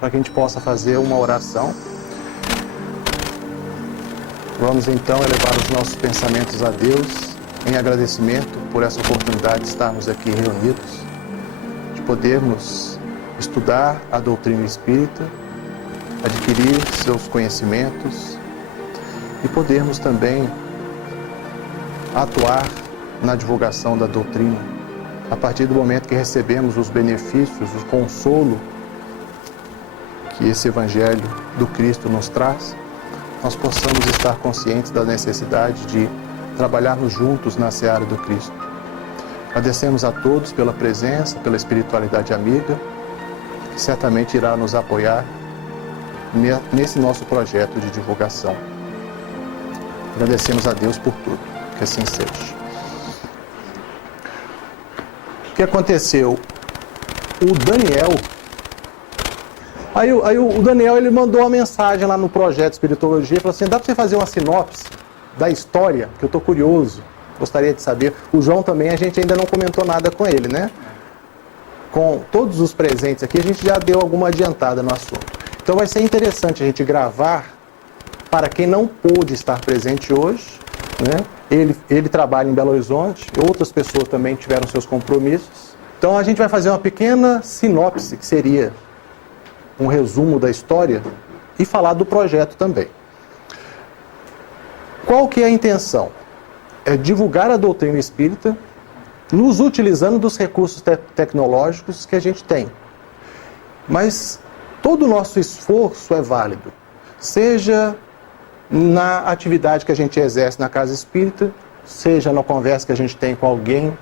para que a gente possa fazer uma oração. Vamos então elevar os nossos pensamentos a Deus em agradecimento por essa oportunidade de estarmos aqui reunidos, de podermos estudar a doutrina espírita, adquirir seus conhecimentos e podermos também atuar na divulgação da doutrina. A partir do momento que recebemos os benefícios, o consolo que esse Evangelho do Cristo nos traz, nós possamos estar conscientes da necessidade de trabalharmos juntos na seara do Cristo. Agradecemos a todos pela presença, pela espiritualidade amiga, que certamente irá nos apoiar nesse nosso projeto de divulgação. Agradecemos a Deus por tudo, que assim seja. O que aconteceu? O Daniel... Aí o Daniel ele mandou uma mensagem lá no projeto Espiritologia, falou assim, dá para você fazer uma sinopse da história, que eu estou curioso, gostaria de saber. O João também, a gente ainda não comentou nada com ele, né? Com todos os presentes aqui, a gente já deu alguma adiantada no assunto. Então vai ser interessante a gente gravar para quem não pôde estar presente hoje, né? Ele trabalha em Belo Horizonte, outras pessoas também tiveram seus compromissos. Então a gente vai fazer uma pequena sinopse, que seria um resumo da história, e falar do projeto também. Qual que é a intenção? É divulgar a doutrina espírita, nos utilizando dos recursos tecnológicos que a gente tem. Mas todo o nosso esforço é válido, seja na atividade que a gente exerce na casa espírita, seja na conversa que a gente tem com alguém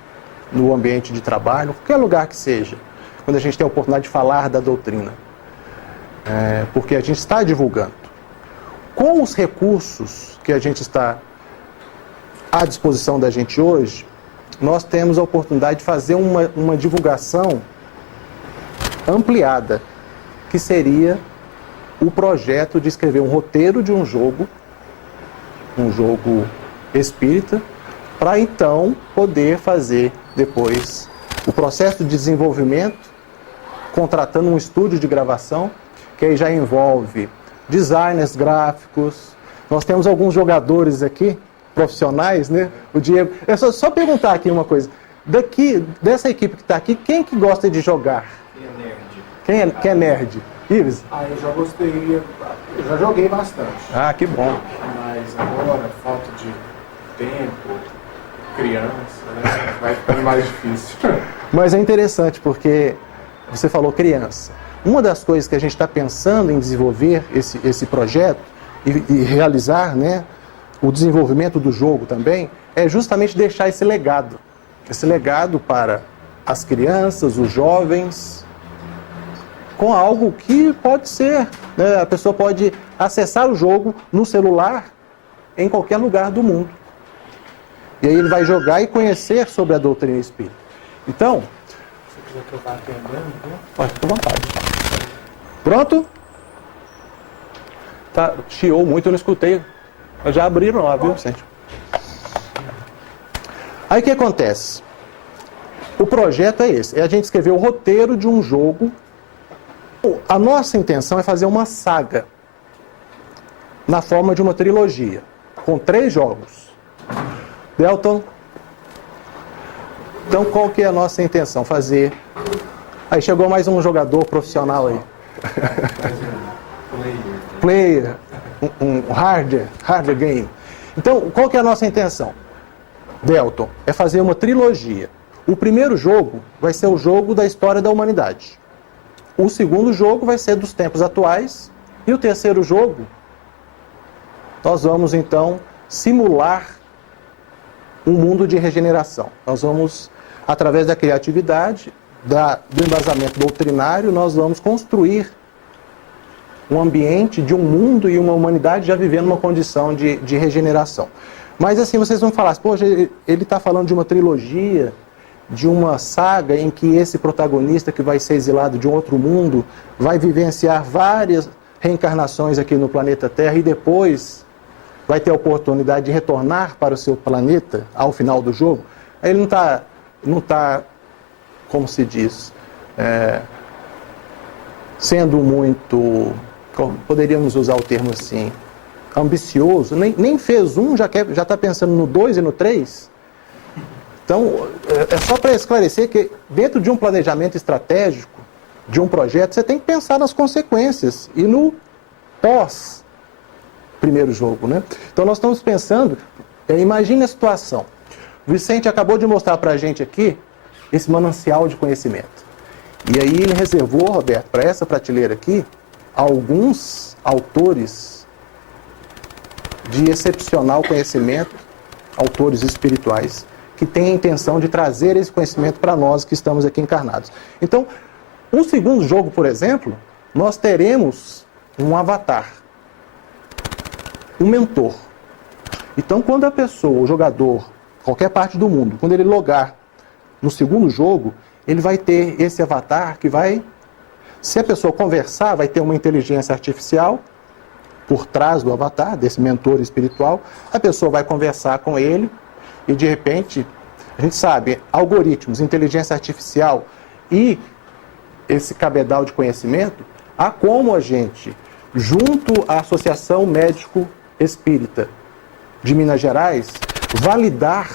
no ambiente de trabalho, qualquer lugar que seja, quando a gente tem a oportunidade de falar da doutrina. Porque a gente está divulgando. Com os recursos que a gente está à disposição da gente hoje, nós temos a oportunidade de fazer uma divulgação ampliada, que seria o projeto de escrever um roteiro de um jogo espírita, para então poder fazer depois o processo de desenvolvimento, contratando um estúdio de gravação, que aí já envolve designers gráficos. Nós temos alguns jogadores aqui, profissionais, né? O Diego. É só perguntar aqui uma coisa. Dessa equipe que está aqui, quem que gosta de jogar? Quem é nerd? Ives? Eu já gostei, eu já joguei bastante. Ah, que bom. Mas agora, falta de tempo, criança, né? Vai ficando mais difícil. Mas é interessante porque você falou criança. Uma das coisas que a gente está pensando em desenvolver esse projeto e realizar, né, o desenvolvimento do jogo também, é justamente deixar esse legado para as crianças, os jovens, com algo que pode ser, né, a pessoa pode acessar o jogo no celular em qualquer lugar do mundo. E aí ele vai jogar e conhecer sobre a doutrina espírita. Então, se você quiser que eu vá atendendo, viu? pode, fica à vontade. Pronto? Tá, chiou muito, eu não escutei. Eu já abriram lá, viu, gente? Aí o que acontece? O projeto é esse, é a gente escrever o roteiro de um jogo. A nossa intenção é fazer uma saga na forma de uma trilogia, com 3 jogos. Delton? Então qual que é a nossa intenção? Fazer... Aí chegou mais um jogador profissional aí. Player, um hardware game. Então, qual que é a nossa intenção? Delton, é fazer uma trilogia. O primeiro jogo vai ser o jogo da história da humanidade. O segundo jogo vai ser dos tempos atuais. E o terceiro jogo, nós vamos então simular um mundo de regeneração. Nós vamos, através da criatividade, do embasamento doutrinário, nós vamos construir um ambiente de um mundo e uma humanidade já vivendo uma condição de regeneração. Mas assim, vocês vão falar, poxa, ele está falando de uma trilogia, de uma saga em que esse protagonista que vai ser exilado de um outro mundo vai vivenciar várias reencarnações aqui no planeta Terra e depois vai ter a oportunidade de retornar para o seu planeta ao final do jogo. Aí ele não tá, como se diz, sendo muito, poderíamos usar o termo assim, ambicioso, nem fez um, já está pensando no 2 e no 3. Então, é só para esclarecer que dentro de um planejamento estratégico, de um projeto, você tem que pensar nas consequências e no pós-primeiro jogo, né? Então, nós estamos pensando, imagine a situação. O Vicente acabou de mostrar para a gente aqui esse manancial de conhecimento. E aí ele reservou, Roberto, para essa prateleira aqui, alguns autores de excepcional conhecimento, autores espirituais, que têm a intenção de trazer esse conhecimento para nós que estamos aqui encarnados. Então, o segundo jogo, por exemplo, nós teremos um avatar, um mentor. Então, quando a pessoa, o jogador, qualquer parte do mundo, quando ele logar no segundo jogo, ele vai ter esse avatar que vai, se a pessoa conversar, vai ter uma inteligência artificial por trás do avatar, desse mentor espiritual, a pessoa vai conversar com ele e, de repente, a gente sabe, algoritmos, inteligência artificial e esse cabedal de conhecimento, há como a gente, junto à Associação Médico Espírita de Minas Gerais, validar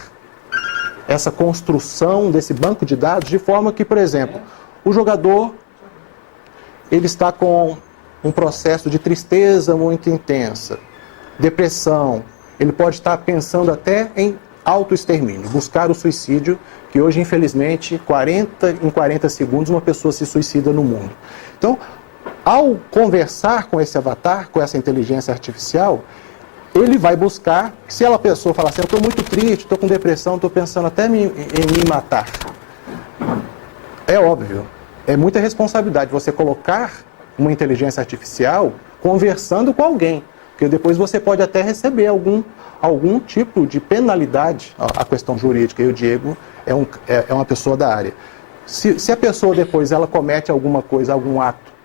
essa construção desse banco de dados de forma que, por exemplo, o jogador ele está com um processo de tristeza muito intensa, depressão, ele pode estar pensando até em autoextermínio, buscar o suicídio, que hoje, infelizmente, em 40 segundos, uma pessoa se suicida no mundo. Então, ao conversar com esse avatar, com essa inteligência artificial, ele vai buscar, se a pessoa falar assim, eu estou muito triste, estou com depressão, estou pensando até em me matar. É óbvio, é muita responsabilidade você colocar uma inteligência artificial conversando com alguém, porque depois você pode até receber algum tipo de penalidade. A questão jurídica, e o Diego é uma pessoa da área. Se a pessoa depois ela comete alguma coisa, algum ato,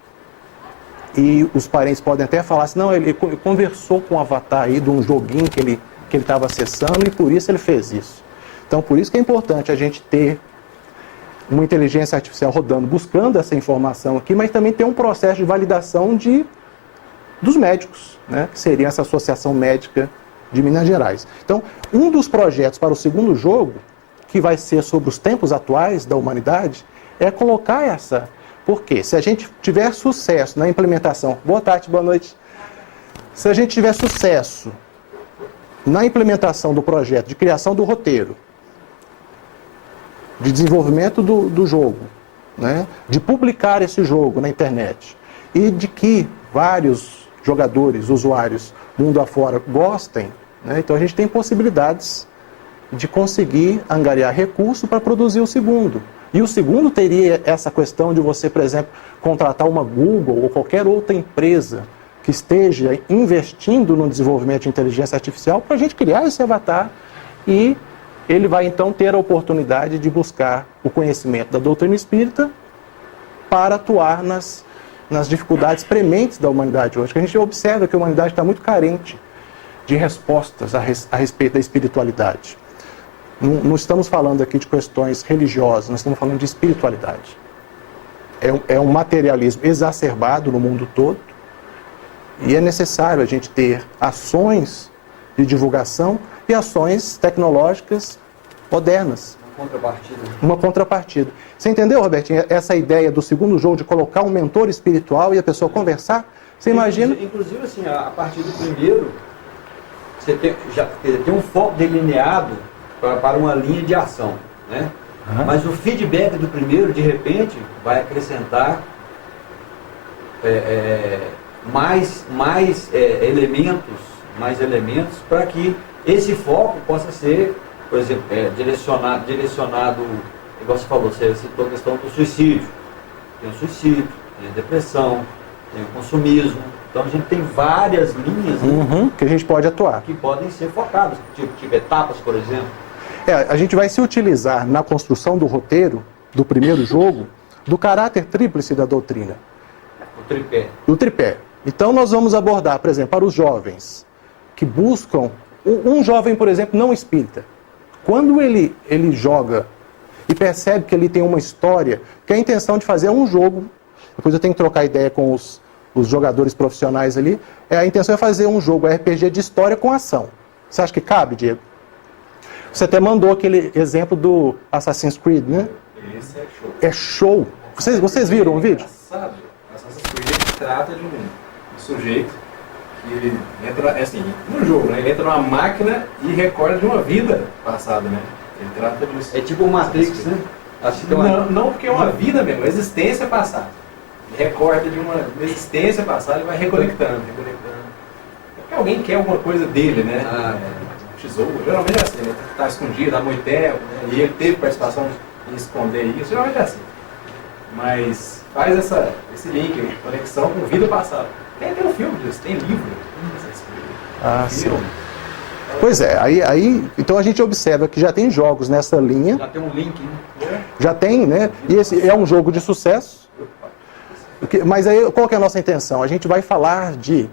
e os parentes podem até falar assim, não, ele conversou com o avatar aí de um joguinho que ele estava acessando e por isso ele fez isso. Então, por isso que é importante a gente ter uma inteligência artificial rodando, buscando essa informação aqui, mas também ter um processo de validação dos médicos, né, que seria essa Associação Médica de Minas Gerais. Então, um dos projetos para o segundo jogo, que vai ser sobre os tempos atuais da humanidade, é colocar essa... Porque se a gente tiver sucesso na implementação... Boa tarde, boa noite. Se a gente tiver sucesso na implementação do projeto, de criação do roteiro, de desenvolvimento do jogo, né, de publicar esse jogo na internet, e de que vários jogadores, usuários, mundo afora, gostem, né, então a gente tem possibilidades de conseguir angariar recurso para produzir o segundo. E o segundo teria essa questão de você, por exemplo, contratar uma Google ou qualquer outra empresa que esteja investindo no desenvolvimento de inteligência artificial para a gente criar esse avatar e ele vai então ter a oportunidade de buscar o conhecimento da doutrina espírita para atuar nas dificuldades prementes da humanidade hoje. A gente observa que a humanidade está muito carente de respostas a respeito da espiritualidade. Não estamos falando aqui de questões religiosas, nós estamos falando de espiritualidade. É um materialismo exacerbado no mundo todo e é necessário a gente ter ações de divulgação e ações tecnológicas modernas. Uma contrapartida. Você entendeu, Robertinho, essa ideia do segundo jogo de colocar um mentor espiritual e a pessoa conversar? Você imagina? Inclusive, assim, a partir do primeiro, você tem um foco delineado para uma linha de ação, né? Uhum. Mas o feedback do primeiro, de repente, vai acrescentar mais elementos para que esse foco possa ser, por exemplo, direcionado, igual você falou, você citou a questão do suicídio. Tem o suicídio, tem a depressão, tem o consumismo. Então a gente tem várias linhas que a gente pode atuar. Que podem ser focadas, tipo etapas, por exemplo. A gente vai se utilizar na construção do roteiro do primeiro jogo do caráter tríplice da doutrina. O tripé. O tripé. Então nós vamos abordar, por exemplo, para os jovens que buscam, um jovem, por exemplo, não espírita. Quando ele joga e percebe que ele tem uma história, que a intenção de fazer um jogo Depois eu tenho que trocar ideia com os jogadores profissionais ali. A intenção é fazer um jogo RPG de história com ação. Você acha que cabe, Diego? Você até mandou aquele exemplo do Assassin's Creed, né? Esse é show. É show. Vocês viram o vídeo? Engraçado. Assassin's Creed ele trata de um sujeito que ele entra, assim, no jogo, né? Ele entra numa máquina e recorda de uma vida passada, né? Ele trata disso. É tipo o Matrix, né? Assim que Não, porque é uma vida mesmo, uma existência passada. Ele recorda de uma existência passada e vai reconectando. É porque alguém quer alguma coisa dele, né? Um tesouro. Geralmente é assim, ele está escondido há muito tempo, né? E ele teve participação em esconder isso, geralmente é assim. Mas faz esse link, conexão com vida passada. Tem um filme disso, tem livro. Sim. Pois é, aí então a gente observa que já tem jogos nessa linha. Já tem um link, né? Já tem, né? E esse é um jogo de sucesso. Mas aí qual que é a nossa intenção? A gente vai falar de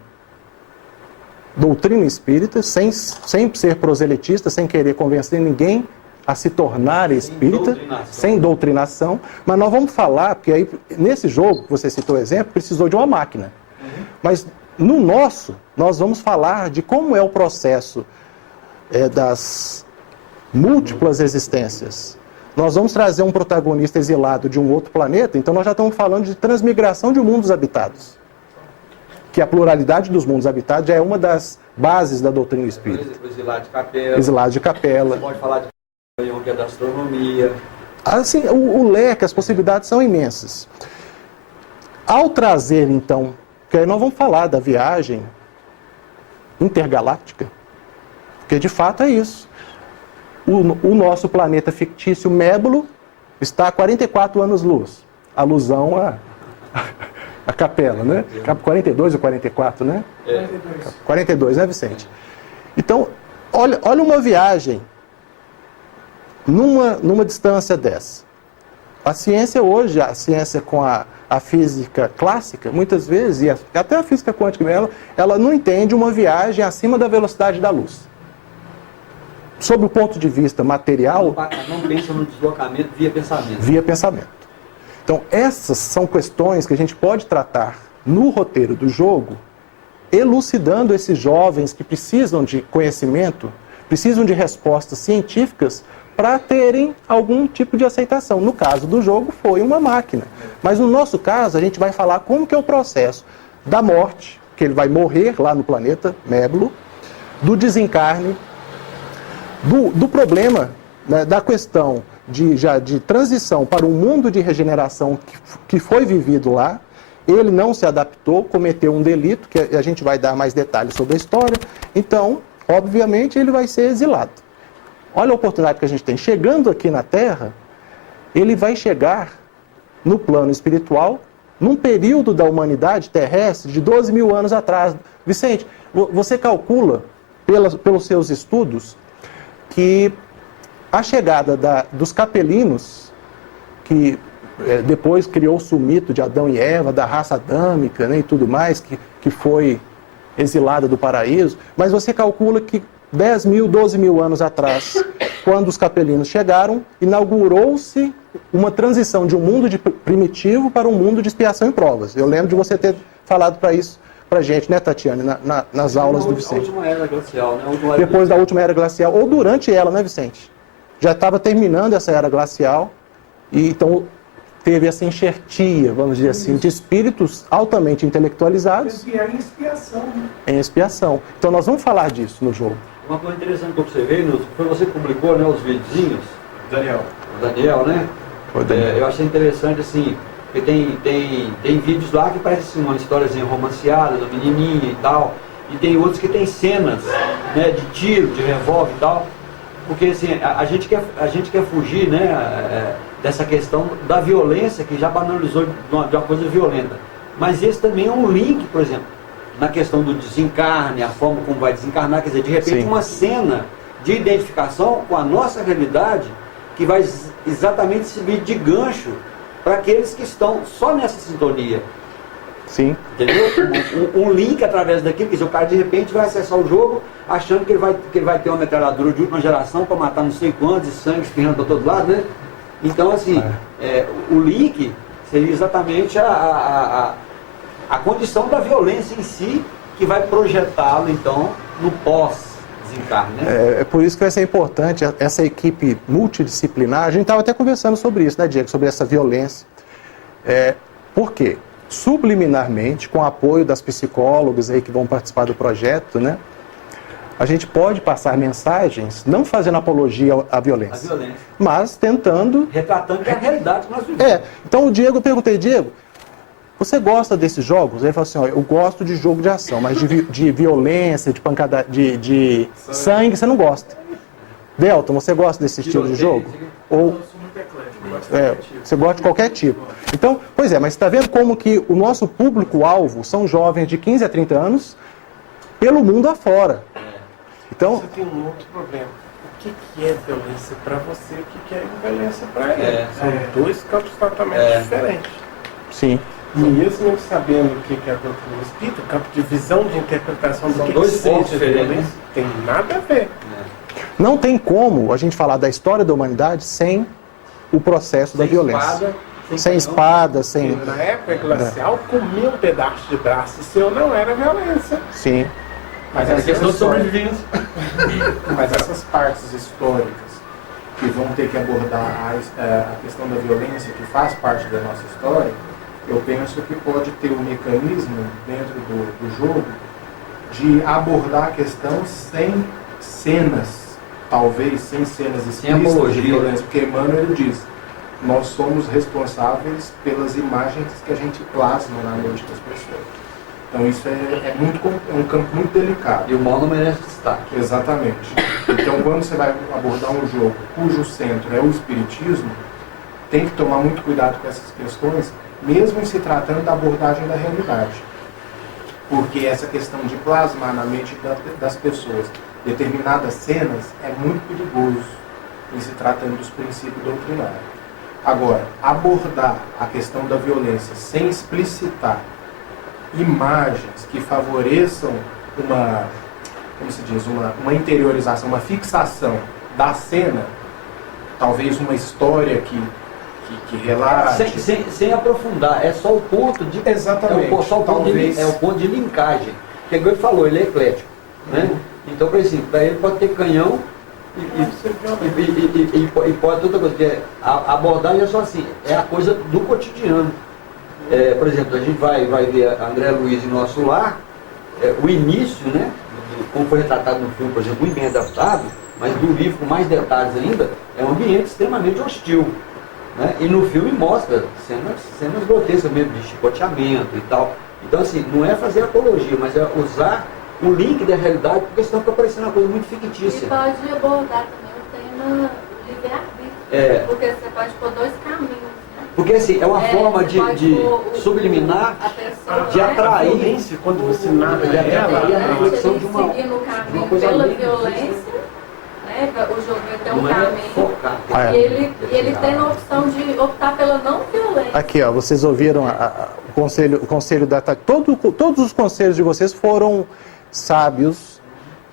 doutrina espírita, sem ser proselitista, sem querer convencer ninguém a se tornar espírita, sem doutrinação. Mas nós vamos falar, porque aí nesse jogo, que você citou o exemplo, precisou de uma máquina. Mas no nosso, nós vamos falar de como é o processo das múltiplas existências. Nós vamos trazer um protagonista exilado de um outro planeta, então nós já estamos falando de transmigração de mundos habitados. Que a pluralidade dos mundos habitados já é uma das bases da doutrina espírita. Exilado de capela. Exilado de capela. Você pode falar de que é da astronomia. Assim, o leque, as possibilidades são imensas. Ao trazer, então, porque aí nós vamos falar da viagem intergaláctica, porque de fato é isso. O nosso planeta fictício Mébulo está a 44 anos-luz. Alusão a capela, né? 42 ou 44, né? 42, né, Vicente? Então, olha uma viagem numa distância dessa. A ciência hoje, a ciência com a física clássica, muitas vezes, e até a física quântica, ela não entende uma viagem acima da velocidade da luz. Sob o ponto de vista material... Não pensa no deslocamento via pensamento. Via pensamento. Então, essas são questões que a gente pode tratar no roteiro do jogo, elucidando esses jovens que precisam de conhecimento, precisam de respostas científicas para terem algum tipo de aceitação. No caso do jogo, foi uma máquina. Mas no nosso caso, a gente vai falar como que é o processo da morte, que ele vai morrer lá no planeta Mébulo, do desencarne, do problema, né, da questão de transição para um mundo de regeneração que foi vivido lá. Ele não se adaptou, cometeu um delito, que a gente vai dar mais detalhes sobre a história. Então, obviamente, ele vai ser exilado. Olha a oportunidade que a gente tem. Chegando aqui na Terra, ele vai chegar no plano espiritual, num período da humanidade terrestre de 12 mil anos atrás. Vicente, você calcula, pelos seus estudos, que a chegada dos capelinos, que depois criou-se o mito de Adão e Eva, da raça adâmica, né, e tudo mais, que foi exilada do paraíso, mas você calcula que 10 mil, 12 mil anos atrás, quando os capelinos chegaram, inaugurou-se uma transição de um mundo primitivo para um mundo de expiação e provas. Eu lembro de você ter falado para isso pra gente, né, Tatiane, nas aulas do Vicente. A última era glacial, né? Depois da última era glacial, ou durante ela, né, Vicente? Já estava terminando essa era glacial, e então teve essa enxertia, vamos dizer assim, de espíritos altamente intelectualizados. E em expiação, né? Em expiação. Então nós vamos falar disso no jogo. Uma coisa interessante que eu observei, Nilson, foi você que publicou, né, os videozinhos. Daniel, né? Eu achei interessante, assim, porque tem vídeos lá que parecem uma historiazinha romanceada, da menininha e tal, e tem outros que tem cenas, né, de tiro, de revólver e tal, porque assim, a gente quer fugir, né, dessa questão da violência, que já banalizou de uma coisa violenta. Mas esse também é um link, por exemplo, na questão do desencarne, a forma como vai desencarnar, quer dizer, de repente uma cena de identificação com a nossa realidade que vai exatamente servir de gancho para aqueles que estão só nessa sintonia. Sim. Entendeu? Um link através daquilo, quer dizer, o cara de repente vai acessar o jogo achando que ele vai ter uma metralhadora de última geração para matar não sei quantos, e sangue espirrando para todo lado, né? Então, assim, o link Seria exatamente a condição da violência em si que vai projetá-lo, então, no pós-desencarne, né? É por isso que vai ser importante essa equipe multidisciplinar. A gente estava até conversando sobre isso, né, Diego? Sobre essa violência. Por quê? Subliminarmente, com o apoio das psicólogas aí que vão participar do projeto, né? A gente pode passar mensagens, não fazendo apologia à violência, mas tentando... Retratando que é a realidade que nós vivemos. Então o Diego, eu perguntei, Diego, você gosta desses jogos? Ele falou assim, eu gosto de jogo de ação, mas de violência, de pancada, de sangue, você não gosta. Delton, você gosta desse estilo de jogo? Ou você gosta de qualquer tipo. Então, pois é, mas você está vendo como que o nosso público-alvo são jovens de 15 a 30 anos pelo mundo afora. Então, você tem um outro problema. O que é violência para você e o que é violência para ele? São dois campos totalmente diferentes. Sim. E mesmo sabendo o que é a doutrina espírita, o campo de visão, de interpretação do que seja violência, tem nada a ver. Não tem como a gente falar da história da humanidade sem o processo da violência. Sem espada, sem... Na época glacial, comer um pedaço de braço seu não era violência. Sim. Mas é questão de sobrevivência. Mas essas partes históricas que vão ter que abordar a questão da violência, que faz parte da nossa história, eu penso que pode ter um mecanismo dentro do jogo de abordar a questão sem cenas, talvez sem cenas explícitas de violência, porque Emmanuel diz, nós somos responsáveis pelas imagens que a gente plasma na mente das pessoas. Então isso é um campo muito delicado. E o mal não merece destaque. Exatamente. Então quando você vai abordar um jogo cujo centro é o espiritismo, tem que tomar muito cuidado com essas questões, mesmo em se tratando da abordagem da realidade. Porque essa questão de plasmar na mente das pessoas determinadas cenas é muito perigoso em se tratando dos princípios doutrinários. Agora, abordar a questão da violência sem explicitar imagens que favoreçam uma interiorização, uma fixação da cena, talvez uma história que relate... Sem aprofundar, é só o ponto de... Exatamente. É o ponto de linkagem. Que ele falou, ele é eclético. Né? Então, por exemplo, para ele pode ter canhão e pode ter outra coisa. Porque a abordagem é só assim, é a coisa do cotidiano. Por exemplo, a gente vai ver a André Luiz em Nosso Lar, o início, né, como foi retratado no filme, por exemplo, muito bem adaptado, mas do livro com mais detalhes ainda, é um ambiente extremamente hostil. Né? E no filme mostra cenas grotescas mesmo, de chicoteamento e tal. Então, assim, não é fazer apologia, mas é usar o link da realidade, porque senão fica parecendo uma coisa muito fictícia. E pode abordar também o tema livre-arbítrio, porque você pode pôr dois caminhos. Porque assim, é uma forma de subliminar, de atrair. Violência, quando você narra ela, a reflexão de uma coisa pela ali. violência, né? O jogo tem um caminho. E ele tem a opção de optar pela não violência. Aqui, ó, vocês ouviram o conselho da Tati. Todos os conselhos de vocês foram sábios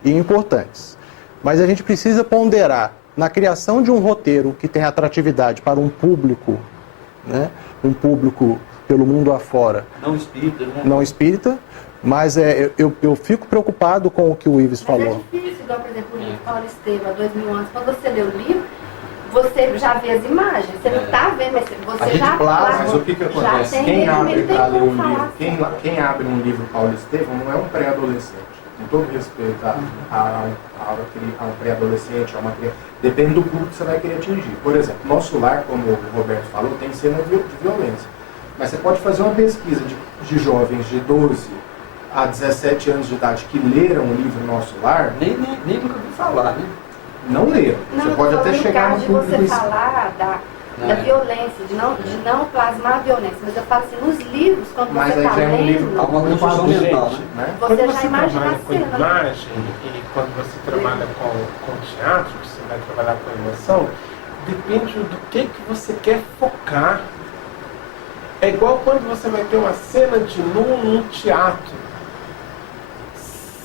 e importantes. Mas a gente precisa ponderar na criação de um roteiro que tenha atratividade para um público, né? Um público pelo mundo afora. Não espírita, né? Não espírita, mas eu fico preocupado com o que o Ives falou. É difícil, igual, por exemplo, o livro Paulo Estevam, 2000 anos, quando você lê o livro, você já vê as imagens, você não está vendo, mas você já plasma. Mas o que acontece? Quem abre para ler um livro, quem abre um livro Paulo Estevam não é um pré-adolescente. Com todo respeito a um pré-adolescente, a uma criança, depende do público que você vai querer atingir. Por exemplo, Nosso Lar, como o Roberto falou, tem cena de violência. Mas você pode fazer uma pesquisa de jovens de 12 a 17 anos de idade que leram o livro Nosso Lar. Nem nunca ouvi falar, né? Não leram. Você pode até chegar no público. De você falar da violência, de não plasmar a violência. Mas eu falo assim, nos livros, quando mas você está lendo, uma construção mental, né? Você já imagina a com cena. Imagem, e quando você trabalha com teatro, que você vai trabalhar com emoção, depende do que você quer focar. É igual quando você vai ter uma cena de nu num teatro.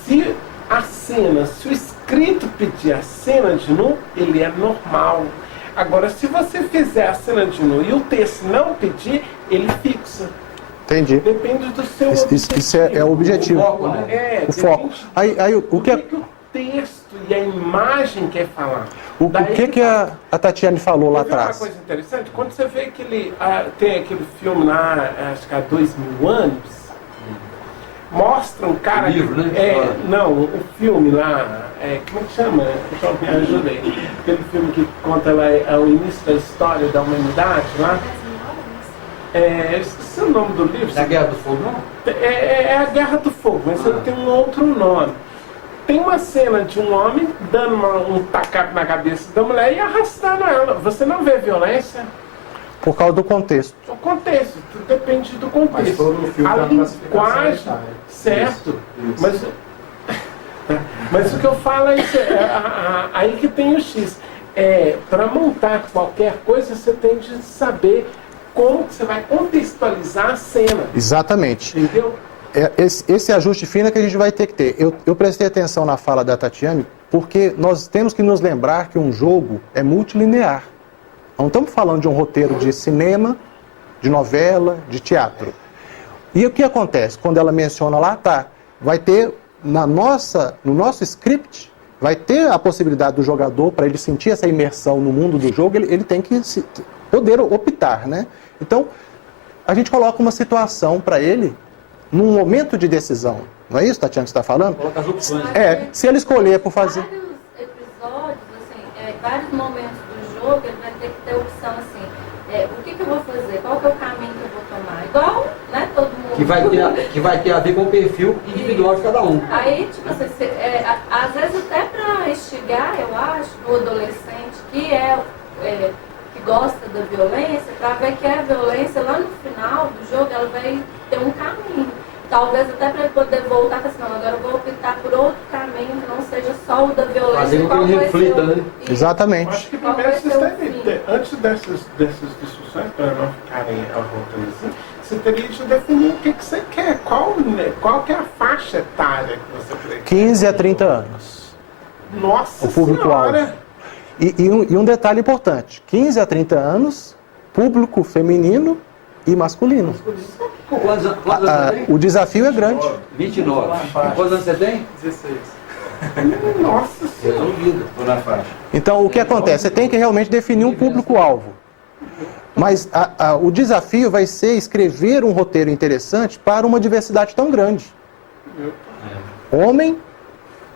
Se o escrito pedir a cena de nu, ele é normal. Agora, se você fizer a cena de um e o texto não pedir, ele fixa. Entendi. Depende do seu objetivo. Isso é o objetivo. O foco, né? O foco. Aí, o que o texto e a imagem quer falar. O que a Tatiane falou lá atrás? Uma coisa interessante, quando você vê tem aquele filme lá, acho que há 2000 anos, mostra um cara... O livro, né? Não, o filme lá, como é que chama? Então, me ajuda aí. Aquele filme que conta lá, o início da história da humanidade lá. Esqueci o nome do livro. Da Guerra do Fogo, não? É a Guerra do Fogo, mas ele tem um outro nome. Tem uma cena de um homem dando um tacape na cabeça da mulher e arrastando ela. Você não vê violência? Por causa do contexto. O contexto, depende do contexto. Mas todo o filme a tá linguagem, certo? Isso. Mas o que eu falo é isso, aí que tem o X. Para montar qualquer coisa, você tem de saber como que você vai contextualizar a cena. Exatamente. Entendeu? Esse ajuste fino é que a gente vai ter que ter. Eu prestei atenção na fala da Tatiane, porque nós temos que nos lembrar que um jogo é multilinear. Não estamos falando de um roteiro de cinema, de novela, de teatro. E o que acontece? Quando ela menciona lá, vai ter no nosso script, vai ter a possibilidade do jogador, para ele sentir essa imersão no mundo do jogo, ele tem que poder optar, né? Então, a gente coloca uma situação para ele, num momento de decisão. Não é isso, Tatiana, que você está falando? Coloca as opções. Se ele escolher por fazer... Vários episódios, assim, vários momentos do jogo, ele vai ter que ter opção, assim, o que eu vou fazer? Qual que é o caminho que eu vou tomar? Igual, né, todo mundo... Que vai ter a ver com o perfil individual de cada um. Aí, tipo assim, às vezes até para instigar, eu acho, no adolescente que gosta da violência, para ver que a violência lá no final do jogo, ela vai ter um caminho. Talvez até para ele poder voltar e falar assim, não, agora eu vou optar por outro caminho que não seja só o da violência. Fazer com que ele reflita, né? Exatamente. Acho que primeiro vocês devem, antes dessas discussões, para não ficarem voltando assim, você teria de definir o que você quer, qual que é a faixa etária que você pretende. 15 a 30 anos. Nossa O público-alvo. Senhora! E um detalhe importante, 15 a 30 anos, público feminino e masculino. Quantos anos você tem? O desafio é grande. 29. Quantos anos você tem? 16. Nossa Senhora! Resolvido. Tô na faixa. Então, o que acontece? Você tem que realmente definir um público-alvo. Mas o desafio vai ser escrever um roteiro interessante para uma diversidade tão grande. Homem,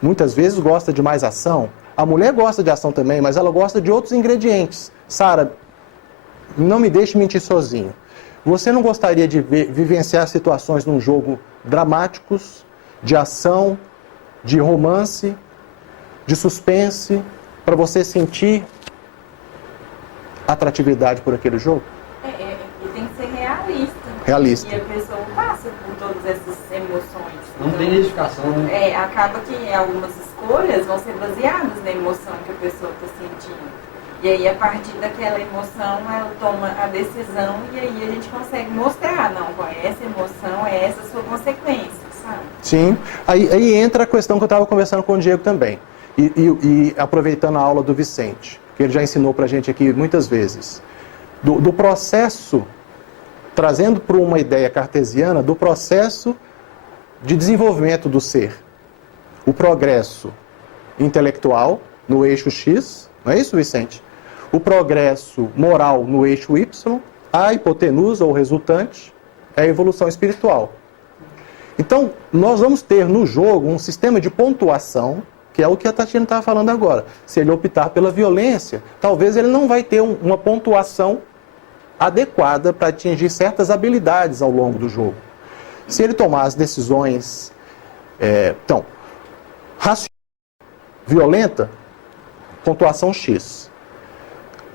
muitas vezes, gosta de mais ação. A mulher gosta de ação também, mas ela gosta de outros ingredientes. Sara, não me deixe mentir sozinho. Você não gostaria de vivenciar situações num jogo dramáticos, de ação, de romance, de suspense, para você sentir atratividade por aquele jogo? E tem que ser realista. Realista. E a pessoa passa por todas essas emoções. Não tem identificação, né? Acaba que algumas escolhas vão ser baseadas na emoção que a pessoa está sentindo. E aí, a partir daquela emoção, ela toma a decisão e aí a gente consegue mostrar, não, essa emoção, essa a sua consequência, sabe? Sim. Aí entra a questão que eu estava conversando com o Diego também. E aproveitando a aula do Vicente, que ele já ensinou para a gente aqui muitas vezes. Do processo, trazendo para uma ideia cartesiana, do processo de desenvolvimento do ser. O progresso intelectual no eixo X, não é isso, Vicente? O progresso moral no eixo Y, a hipotenusa ou resultante é a evolução espiritual. Então, nós vamos ter no jogo um sistema de pontuação, que é o que a Tatiana estava falando agora. Se ele optar pela violência, talvez ele não vai ter uma pontuação adequada para atingir certas habilidades ao longo do jogo. Se ele tomar as decisões, racional, violenta, pontuação X.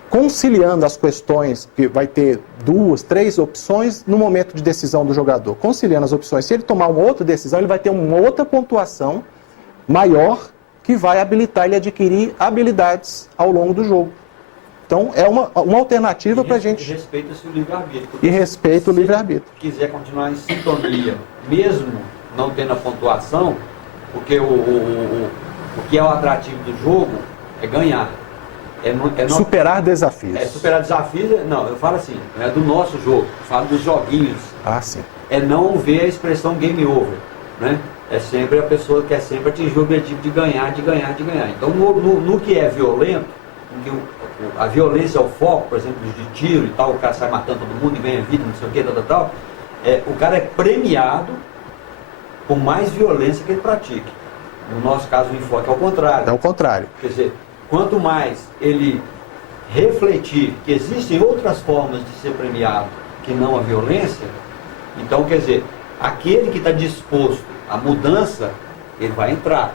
Conciliando as questões, que vai ter 2, 3 opções no momento de decisão do jogador. Conciliando as opções, se ele tomar uma outra decisão, ele vai ter uma outra pontuação maior que vai habilitar ele a adquirir habilidades ao longo do jogo. Então, é uma alternativa para a gente... E respeita-se o livre-arbítrio. E respeita o livre-arbítrio. Se quiser continuar em sintonia, mesmo não tendo a pontuação, porque o que é o atrativo do jogo é ganhar. Superar desafios. Superar desafios, não, eu falo assim, não é do nosso jogo, eu falo dos joguinhos. Ah, sim. É não ver a expressão game over, né? É sempre a pessoa que quer sempre atingir o objetivo de ganhar. Então, no que é violento, em que a violência é o foco, por exemplo, de tiro e tal, o cara sai matando todo mundo e ganha vida, não sei o que, tal, o cara é premiado com mais violência que ele pratique. No nosso caso, o enfoque é o contrário. É o contrário. Quer dizer, quanto mais ele refletir que existem outras formas de ser premiado que não a violência, então, quer dizer, aquele que está disposto à mudança, ele vai entrar.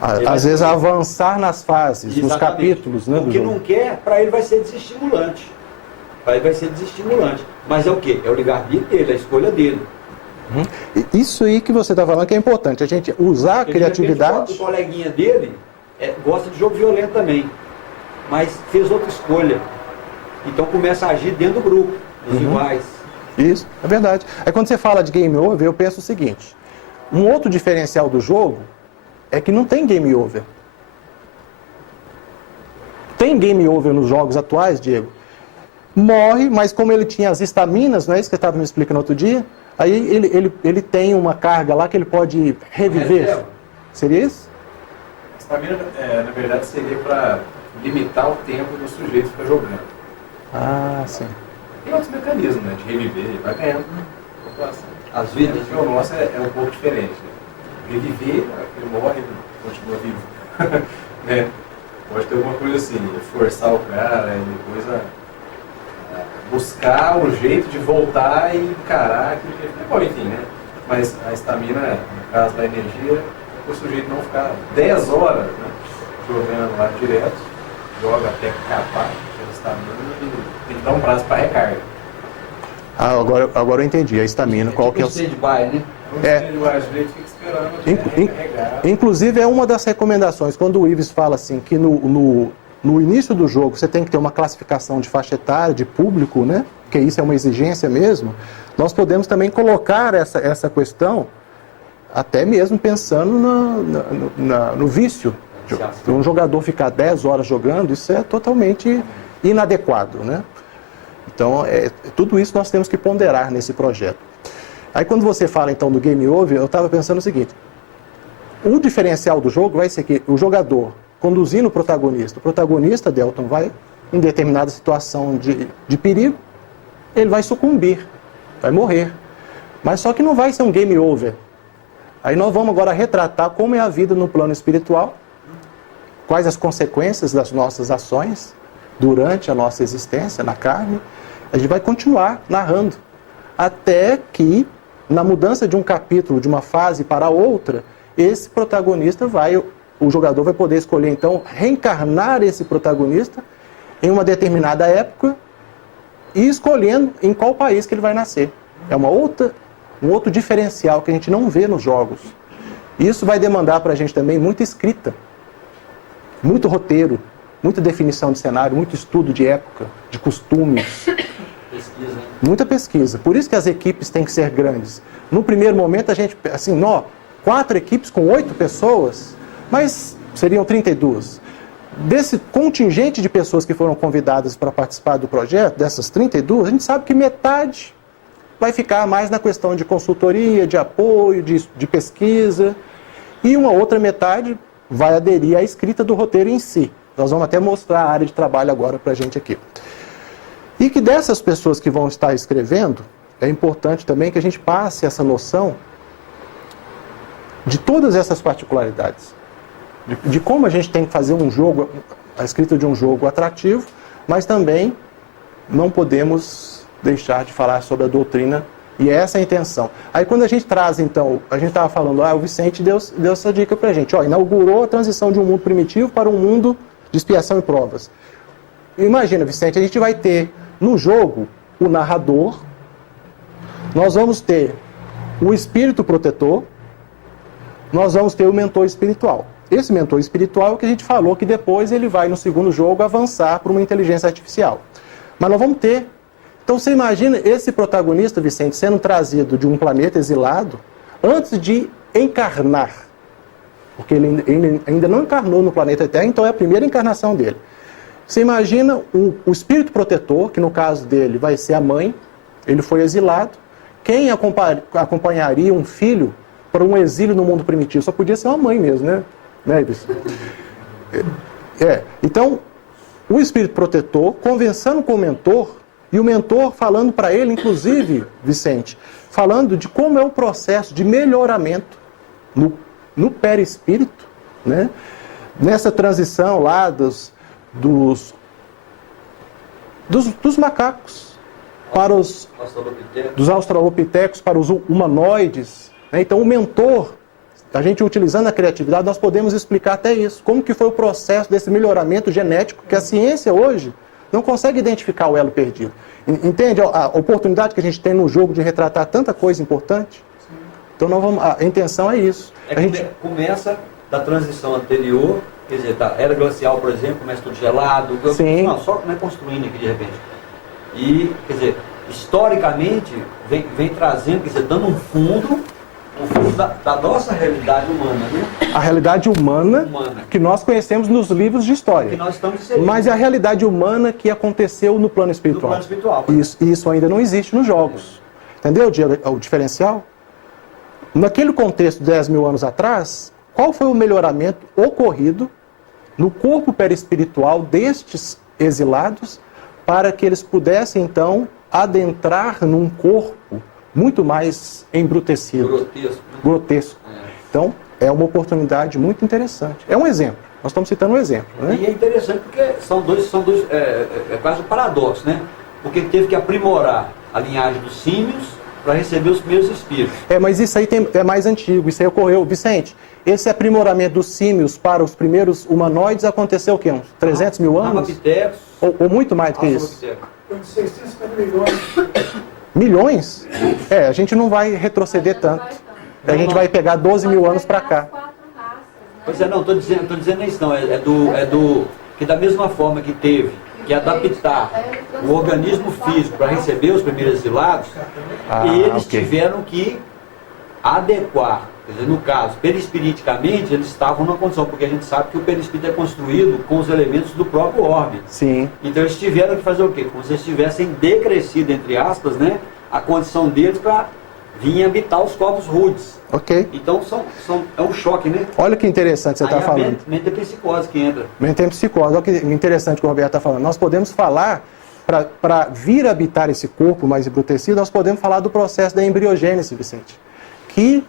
Às vezes avançar nas fases, nos capítulos, né? O que não quer, para ele vai ser desestimulante. Mas é o quê? É o livre-arbítrio dele, a escolha dele. Isso aí que você está falando que é importante, a gente usar a criatividade. O coleguinha dele gosta de jogo violento também, mas fez outra escolha. Então começa a agir dentro do grupo, dos iguais. Isso, é verdade. Aí quando você fala de game over, eu penso o seguinte: um outro diferencial do jogo é que não tem game over. Tem game over nos jogos atuais, Diego? Morre, mas como ele tinha as estaminas, não é isso que você estava me explicando outro dia? Aí ele tem uma carga lá que ele pode reviver. Seria isso? A estamina, na verdade, seria para limitar o tempo do sujeito ficar jogando. Ah, sim. Tem outros mecanismos, né, de reviver, ele vai ganhando população. As vidas. O nosso é um pouco diferente. Né? Reviver, ele morre, ele continua vivo. Né? Pode ter alguma coisa assim, forçar o cara e depois buscar o jeito de voltar e encarar aquilo que ele ficou, enfim, né? Mas a estamina, no caso da energia, o sujeito não ficar 10 horas, né, jogando lá direto, joga até acabar a estamina e tem que dar um prazo para recarga. Agora eu entendi, a estamina, qual que é o... stand-by, né? Fica esperando Inclusive é uma das recomendações, quando o Ives fala assim, que no início do jogo você tem que ter uma classificação de faixa etária, de público, né? Porque isso é uma exigência mesmo. Nós podemos também colocar essa questão, até mesmo pensando no vício. Um jogador ficar 10 horas jogando, isso é totalmente inadequado, né? Então, tudo isso nós temos que ponderar nesse projeto. Aí quando você fala então do game over, eu estava pensando o seguinte: o diferencial do jogo vai ser que o jogador conduzindo o protagonista, Delton, vai, em determinada situação de perigo, ele vai sucumbir, vai morrer. Mas só que não vai ser um game over. Aí nós vamos agora retratar como é a vida no plano espiritual, quais as consequências das nossas ações durante a nossa existência na carne. A gente vai continuar narrando, até que, na mudança de um capítulo, de uma fase para outra, esse protagonista o jogador vai poder escolher, então, reencarnar esse protagonista em uma determinada época e escolhendo em qual país que ele vai nascer. É um outro diferencial que a gente não vê nos jogos. Isso vai demandar para a gente também muita escrita, muito roteiro, muita definição de cenário, muito estudo de época, de costumes. Pesquisa. Muita pesquisa. Por isso que as equipes têm que ser grandes. No primeiro momento, a gente, assim, 4 equipes com 8 pessoas, mas seriam 32. Desse contingente de pessoas que foram convidadas para participar do projeto, dessas 32, a gente sabe que metade vai ficar mais na questão de consultoria, de apoio, de pesquisa, e uma outra metade vai aderir à escrita do roteiro em si. Nós vamos até mostrar a área de trabalho agora para a gente aqui. E que dessas pessoas que vão estar escrevendo, é importante também que a gente passe essa noção de todas essas particularidades. De como a gente tem que fazer um jogo, a escrita de um jogo atrativo, mas também não podemos deixar de falar sobre a doutrina, e essa é a intenção. Aí quando a gente traz, então, a gente estava falando, o Vicente deu essa dica para a gente, inaugurou a transição de um mundo primitivo para um mundo de expiação e provas. Imagina, Vicente, a gente vai ter no jogo o narrador, nós vamos ter o espírito protetor, nós vamos ter o mentor espiritual. Esse mentor espiritual é o que a gente falou que depois ele vai no segundo jogo avançar para uma inteligência artificial. Mas nós vamos ter. Então você imagina esse protagonista, Vicente, sendo trazido de um planeta exilado antes de encarnar. Porque ele ainda não encarnou no planeta Terra, então é a primeira encarnação dele. Você imagina o espírito protetor, que no caso dele vai ser a mãe, ele foi exilado. Quem acompanharia um filho para um exílio no mundo primitivo? Só podia ser uma mãe mesmo, né? Então, o espírito protetor conversando com o mentor, e o mentor falando para ele, inclusive, Vicente, falando de como é o processo de melhoramento no perispírito, né? Nessa transição lá dos macacos para os australopitecos para os humanoides, né? Então o mentor, a gente utilizando a criatividade, nós podemos explicar até isso, como que foi o processo desse melhoramento genético que a ciência hoje não consegue identificar o elo perdido. Entende a oportunidade que a gente tem no jogo de retratar tanta coisa importante? Então a intenção é isso. Começa da transição anterior, quer dizer, da era glacial, por exemplo, começa tudo gelado, só não é construindo aqui de repente. E, quer dizer, historicamente, vem trazendo, quer dizer, dando um fundo da nossa realidade humana, né? A realidade humana que nós conhecemos nos livros de história. Que nós estamos inserindo. Mas é a realidade humana que aconteceu no plano espiritual. No plano espiritual. Isso ainda não existe nos jogos. Entendeu o diferencial? Naquele contexto de 10 mil anos atrás, qual foi o melhoramento ocorrido no corpo perispiritual destes exilados para que eles pudessem, então, adentrar num corpo muito mais embrutecido, grotesco. Então, é uma oportunidade muito interessante. É um exemplo. Nós estamos citando um exemplo. Né? E é interessante porque são dois é quase um paradoxo, né? Porque teve que aprimorar a linhagem dos símios para receber os primeiros espíritos. Mas isso aí é mais antigo, isso aí ocorreu. Vicente, esse aprimoramento dos símios para os primeiros humanoides aconteceu o quê? Uns 300 mil anos? Ou muito mais do que isso? 650 milhões. Milhões? A gente não vai retroceder tanto. A gente vai pegar 12 mil anos para cá. Pois é, não, estou dizendo isso não, que da mesma forma que teve que adaptar o organismo físico para receber os primeiros exilados, eles tiveram que adequar, quer dizer, no caso, perispiriticamente, eles estavam numa condição, porque a gente sabe que o perispírito é construído com os elementos do próprio orbe. Sim. Então eles tiveram que fazer o quê? Como se eles tivessem decrescido, entre aspas, né, a condição deles para vir habitar os corpos rudes. Ok. Então é um choque, né? Olha que interessante você está falando. A mente é psicose que entra. Mente é psicose. Olha que interessante que o Roberto está falando. Nós podemos falar, para vir habitar esse corpo mais embrutecido, nós podemos falar do processo da embriogênese, Vicente. Que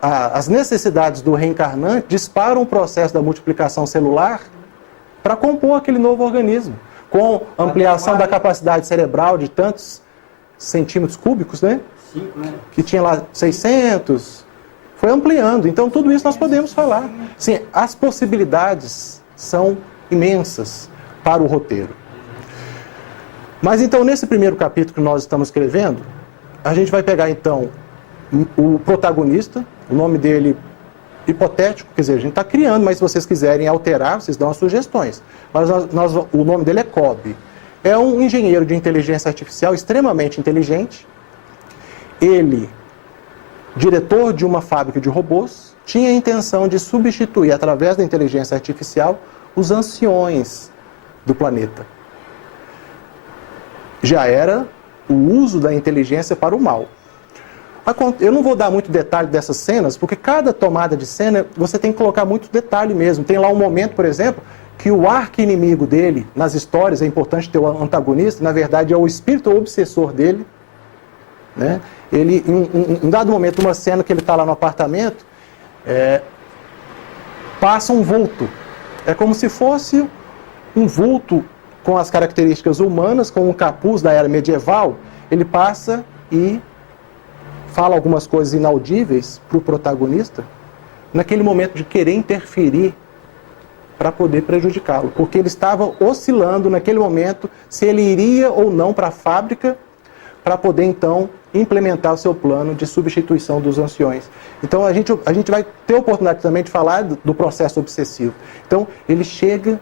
as necessidades do reencarnante disparam o processo da multiplicação celular para compor aquele novo organismo. Com ampliação da capacidade cerebral de tantos centímetros cúbicos, né? Que tinha lá 600, foi ampliando. Então, tudo isso nós podemos falar. Sim, as possibilidades são imensas para o roteiro. Mas, então, nesse primeiro capítulo que nós estamos escrevendo, a gente vai pegar, então, o protagonista, o nome dele hipotético, quer dizer, a gente está criando, mas se vocês quiserem alterar, vocês dão as sugestões. Mas o nome dele é Cobb. É um engenheiro de inteligência artificial extremamente inteligente. Ele, diretor de uma fábrica de robôs, tinha a intenção de substituir, através da inteligência artificial, os anciões do planeta. Já era o uso da inteligência para o mal. Eu não vou dar muito detalhe dessas cenas, porque cada tomada de cena você tem que colocar muito detalhe mesmo. Tem lá um momento, por exemplo, que o arqui-inimigo dele, nas histórias, é importante ter o antagonista, na verdade é o espírito obsessor dele. Né? Ele, em um dado momento, uma cena que ele está lá no apartamento, passa um vulto. É como se fosse um vulto com as características humanas, com um capuz da era medieval. Ele passa e fala algumas coisas inaudíveis para o protagonista, naquele momento de querer interferir para poder prejudicá-lo, porque ele estava oscilando naquele momento se ele iria ou não para a fábrica para poder, então, implementar o seu plano de substituição dos anciões. Então, a gente vai ter a oportunidade também de falar do processo obsessivo. Então, ele chega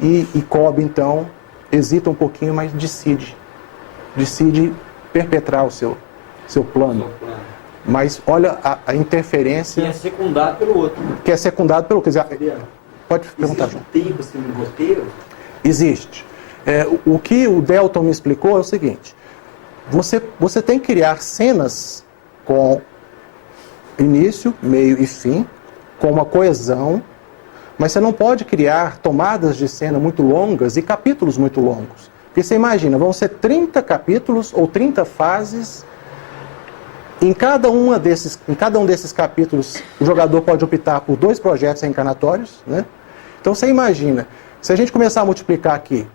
e Cobb, então, hesita um pouquinho, mas decide perpetrar o seu plano. Mas olha a interferência... Que é secundado pelo outro. Quer dizer, pode perguntar, João. Tem tempo assim no roteiro? Existe. O que o Delton me explicou é o seguinte: você tem que criar cenas com início, meio e fim, com uma coesão, mas você não pode criar tomadas de cena muito longas e capítulos muito longos. Porque você imagina, vão ser 30 capítulos ou 30 fases. Em cada um desses capítulos, o jogador pode optar por 2 projetos reencarnatórios, né? Então você imagina, se a gente começar a multiplicar aqui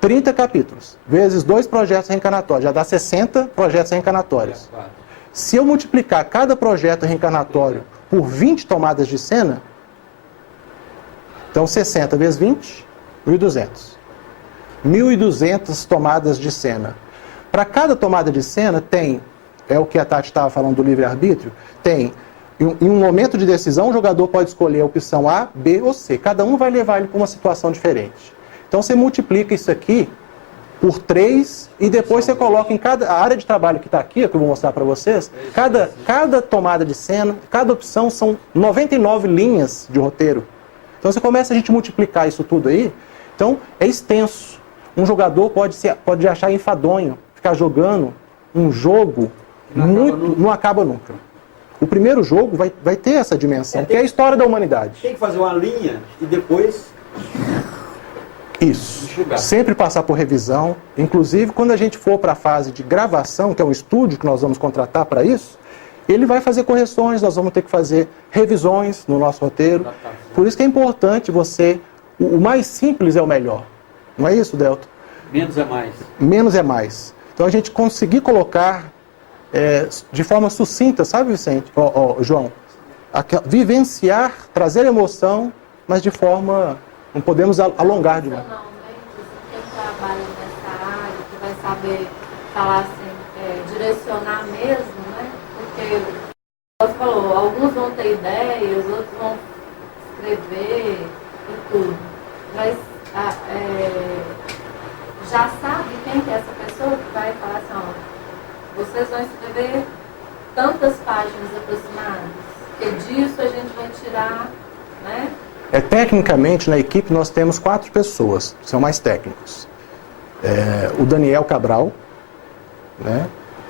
30 capítulos, vezes 2 projetos reencarnatórios, já dá 60 projetos reencarnatórios. Se eu multiplicar cada projeto reencarnatório por 20 tomadas de cena, então 60 vezes 20, 1.200. 1.200 tomadas de cena. Para cada tomada de cena tem, é o que a Tati estava falando do livre-arbítrio, tem, em um momento de decisão, o jogador pode escolher a opção A, B ou C. Cada um vai levar ele para uma situação diferente. Então você multiplica isso aqui por 3 e depois você coloca em cada a área de trabalho que está aqui, que eu vou mostrar para vocês, cada tomada de cena, cada opção são 99 linhas de roteiro. Então você começa a gente multiplicar isso tudo aí, então é extenso. Um jogador pode achar enfadonho, ficar jogando um jogo não acaba nunca. O primeiro jogo vai ter essa dimensão, que é a história da humanidade. Tem que fazer uma linha e depois... Isso. Sempre passar por revisão. Inclusive, quando a gente for para a fase de gravação, que é um estúdio que nós vamos contratar para isso, ele vai fazer correções, nós vamos ter que fazer revisões no nosso roteiro. Por isso que é importante você... O mais simples é o melhor. Não é isso, Delton? Menos é mais. Menos é mais. Então, a gente conseguir colocar de forma sucinta, sabe, Vicente? João? Vivenciar, trazer emoção, mas de forma... Não podemos alongar demais. Quem trabalha nessa área, que vai saber falar assim, direcionar mesmo, né? Porque, como você falou, alguns vão ter ideias, outros vão escrever e tudo. Mas já sabe quem que é essa pessoa que vai falar assim, ó, vocês vão escrever tantas páginas aproximadas, que disso a gente vai tirar, né? Tecnicamente, na equipe, nós temos 4 pessoas, que são mais técnicos. O Daniel Cabral, né,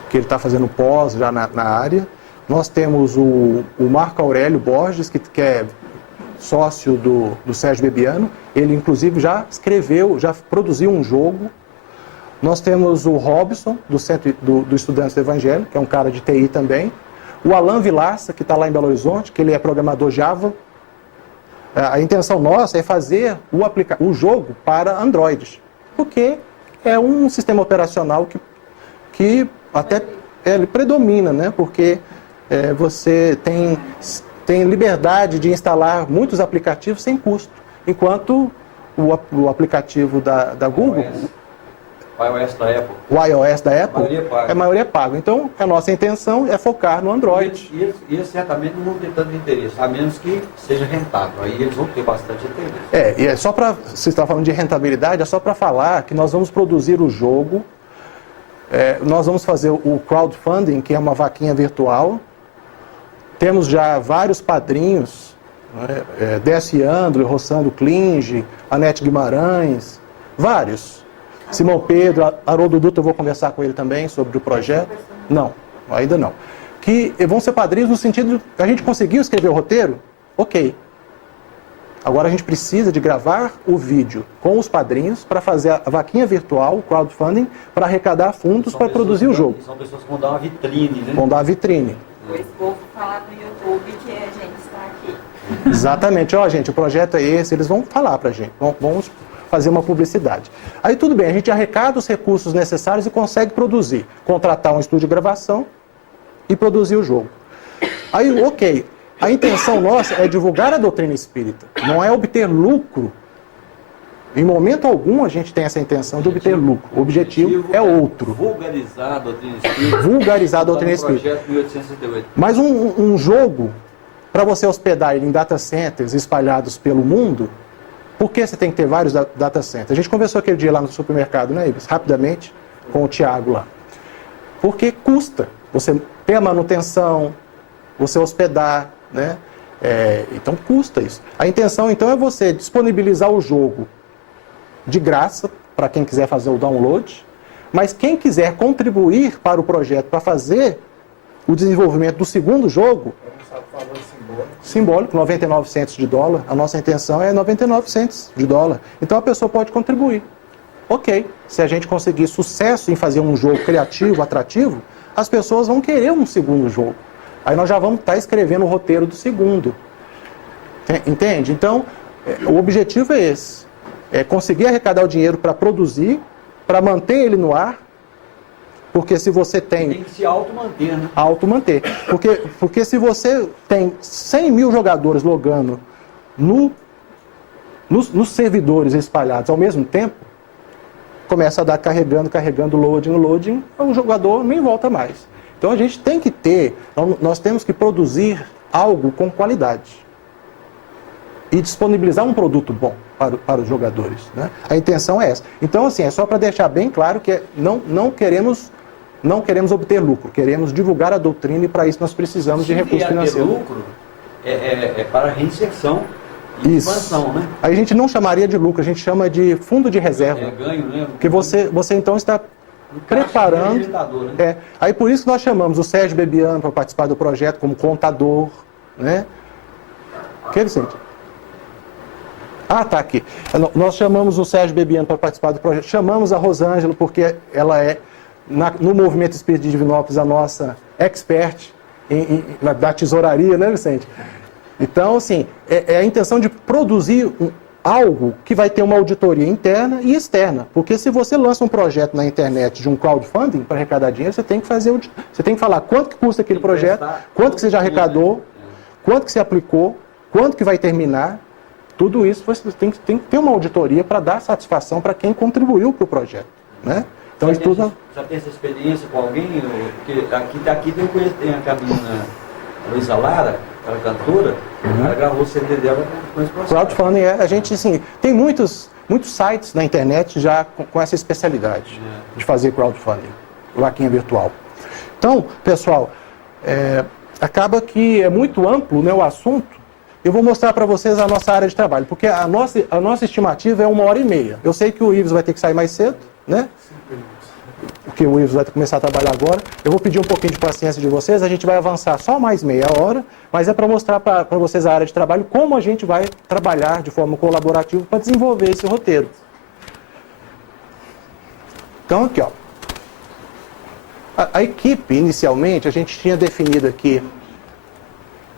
que ele está fazendo pós já na área. Nós temos o Marco Aurélio Borges, que é sócio do Sérgio Bebiano. Ele, inclusive, já escreveu, já produziu um jogo. Nós temos o Robson, do Centro do Estudantes do Evangelho, que é um cara de TI também. O Alan Vilaça, que está lá em Belo Horizonte, que ele é programador Java. A intenção nossa é fazer o jogo para Android, porque é um sistema operacional que até ele predomina, né? Porque você tem liberdade de instalar muitos aplicativos sem custo, enquanto o aplicativo da Google... O iOS da Apple. O iOS da Apple A maioria é pago. Então, a nossa intenção é focar no Android. E eles certamente não vão ter tanto interesse, a menos que seja rentável. Aí eles vão ter bastante interesse. E é só para... Você está falando de rentabilidade, é só para falar que nós vamos produzir o jogo, nós vamos fazer o crowdfunding, que é uma vaquinha virtual. Temos já vários padrinhos, né? Décio Andro, Rossandro Klinge, Anete Guimarães, vários. Simão Pedro, Haroldo Dutra, eu vou conversar com ele também sobre o projeto. Não, ainda não. Que vão ser padrinhos no sentido de a gente conseguiu escrever o roteiro? Ok. Agora a gente precisa de gravar o vídeo com os padrinhos para fazer a vaquinha virtual, o crowdfunding, para arrecadar fundos para produzir o jogo. São pessoas que vão dar uma vitrine, né? Vão dar a vitrine. Depois o povo falar no YouTube que a gente está aqui. Exatamente. Gente, o projeto é esse, eles vão falar para a gente. Vamos fazer uma publicidade. Aí tudo bem, a gente arrecada os recursos necessários e consegue produzir. Contratar um estúdio de gravação e produzir o jogo. Aí, ok, a intenção nossa é divulgar a doutrina espírita, não é obter lucro. Em momento algum a gente tem essa intenção de obter lucro. O objetivo é outro. Vulgarizar a doutrina espírita. Vulgarizar a doutrina espírita. Projeto 1868. Mas um jogo, para você hospedar ele em data centers espalhados pelo mundo, por que você tem que ter vários data centers? A gente conversou aquele dia lá no supermercado, né, Ibis? Rapidamente, com o Tiago lá. Porque custa. Você ter a manutenção, você hospedar, né? Então custa isso. A intenção, então, é você disponibilizar o jogo de graça para quem quiser fazer o download, mas quem quiser contribuir para o projeto para fazer o desenvolvimento do segundo jogo, simbólico, 99 centos de dólar, a nossa intenção é 99 centos de dólar. Então a pessoa pode contribuir. Ok, se a gente conseguir sucesso em fazer um jogo criativo, atrativo, as pessoas vão querer um segundo jogo. Aí nós já vamos estar escrevendo o roteiro do segundo. Entende? Então, o objetivo é esse. É conseguir arrecadar o dinheiro para produzir, para manter ele no ar, porque se você Tem que se auto-manter, né? Auto-manter. Porque se você tem 100 mil jogadores logando nos servidores espalhados ao mesmo tempo, começa a dar carregando, loading, o jogador nem volta mais. Então a gente tem que nós temos que produzir algo com qualidade e disponibilizar um produto bom para os jogadores, né? A intenção é essa. Então, assim, é só para deixar bem claro que não queremos obter lucro, queremos divulgar a doutrina e para isso nós precisamos de recurso financeiro. Lucro é para reinserção e expansão, né? Aí a gente não chamaria de lucro, a gente chama de fundo de reserva. É ganho, né? Porque você então está preparando. Né? Aí por isso que nós chamamos o Sérgio Bebiano para participar do projeto como contador, né? O que, Vicente? Ah, tá aqui. Nós chamamos o Sérgio Bebiano para participar do projeto. Chamamos a Rosângela porque ela é, no Movimento Espírita de Divinópolis, a nossa expert da tesouraria, né, Vicente? Então, assim, é a intenção de produzir algo que vai ter uma auditoria interna e externa. Porque se você lança um projeto na internet de um crowdfunding para arrecadar dinheiro, você tem que falar quanto que custa aquele projeto, quanto que você já arrecadou, quanto que você aplicou, quanto que vai terminar. Tudo isso você tem que ter uma auditoria para dar satisfação para quem contribuiu para o projeto, né? Então, já tem essa experiência com alguém? Porque aqui tem a menina Luísa Lara, aquela cantora, ela gravou o CD dela com esse processo. Crowdfunding a gente, assim, tem muitos sites na internet já com essa especialidade de fazer crowdfunding, vaquinha virtual. Então, pessoal, acaba que é muito amplo, né, o assunto. Eu vou mostrar para vocês a nossa área de trabalho, porque a nossa estimativa é 1h30. Eu sei que o Ives vai ter que sair mais cedo, né? Porque o Ives vai começar a trabalhar agora. Eu vou pedir um pouquinho de paciência de vocês, a gente vai avançar só mais meia hora, mas é para mostrar para vocês a área de trabalho, como a gente vai trabalhar de forma colaborativa para desenvolver esse roteiro. Então, aqui, ó. A equipe, inicialmente, a gente tinha definido aqui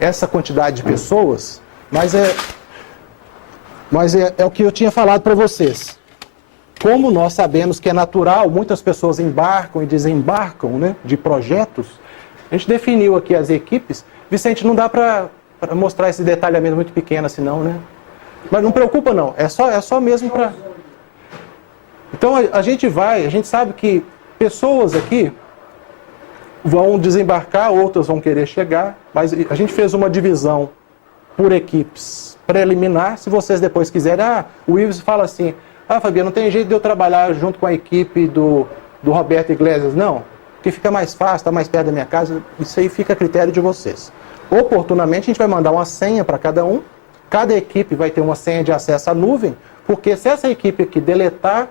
essa quantidade de pessoas, mas é o que eu tinha falado para vocês. Como nós sabemos que é natural, muitas pessoas embarcam e desembarcam, né, de projetos, a gente definiu aqui as equipes. Vicente, não dá para mostrar esse detalhamento muito pequeno assim não, né? Mas não preocupa não, é só mesmo para... Então a gente sabe que pessoas aqui vão desembarcar, outras vão querer chegar, mas a gente fez uma divisão por equipes preliminar. Se vocês depois quiserem, o Ives fala assim, Fabiano, não tem jeito de eu trabalhar junto com a equipe do Roberto Iglesias, não, porque fica mais fácil, está mais perto da minha casa, isso aí fica a critério de vocês. Oportunamente a gente vai mandar uma senha para cada um, cada equipe vai ter uma senha de acesso à nuvem, porque se essa equipe aqui deletar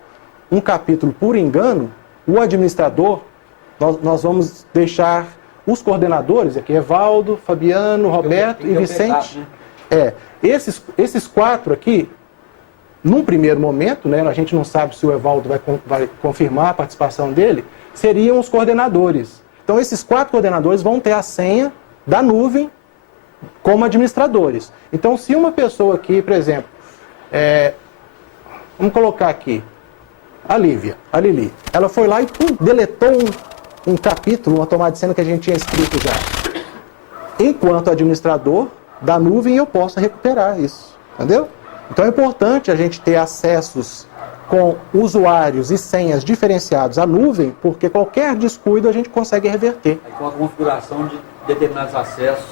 um capítulo por engano, o administrador, nós vamos deixar os coordenadores, aqui Evaldo, Fabiano, Roberto e Vicente. Esses 4 aqui, num primeiro momento, né, a gente não sabe se o Evaldo vai confirmar a participação dele, seriam os coordenadores. Então esses 4 coordenadores vão ter a senha da nuvem como administradores. Então se uma pessoa aqui, por exemplo, vamos colocar aqui, a Lili, ela foi lá e deletou um capítulo, uma tomada de cena que a gente tinha escrito já. Enquanto administrador da nuvem, eu posso recuperar isso, entendeu? Então é importante a gente ter acessos com usuários e senhas diferenciados à nuvem, porque qualquer descuido a gente consegue reverter. Aí com a configuração de determinados acessos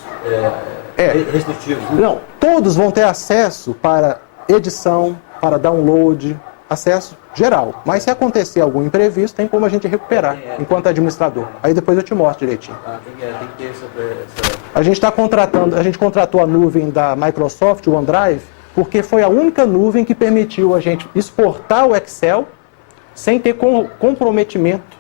restritivos. Né? Não, todos vão ter acesso para edição, para download, acesso geral. Mas se acontecer algum imprevisto, tem como a gente recuperar enquanto administrador. Aí depois eu te mostro direitinho. Tem que ter essa... A gente contratou a nuvem da Microsoft, o OneDrive, porque foi a única nuvem que permitiu a gente exportar o Excel sem ter comprometimento,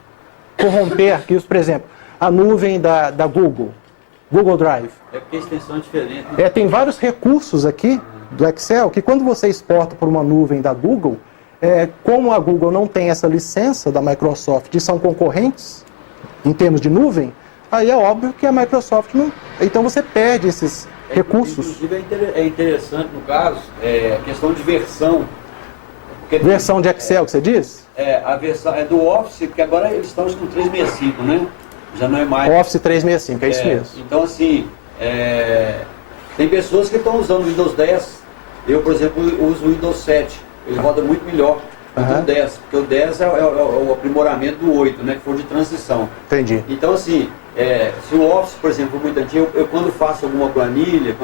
corromper arquivos, por exemplo, a nuvem da Google Drive. É porque a extensão é diferente. Né? Tem vários recursos aqui do Excel que quando você exporta por uma nuvem da Google, como a Google não tem essa licença da Microsoft e são concorrentes em termos de nuvem, aí é óbvio que a Microsoft não... Então você perde esses recursos. Inclusive é interessante no caso, a questão de versão. Versão de Excel que você diz? A versão é do Office, porque agora eles estão com 365, né? Já não é mais... Office 365, é isso mesmo. Então assim, tem pessoas que estão usando o Windows 10. Eu, por exemplo, uso o Windows 7. Ele roda muito melhor do que o 10, porque o 10 é o aprimoramento do 8, né, que foi de transição. Entendi. Então, assim, se o Office, por exemplo, for muito antigo, eu quando faço alguma planilha,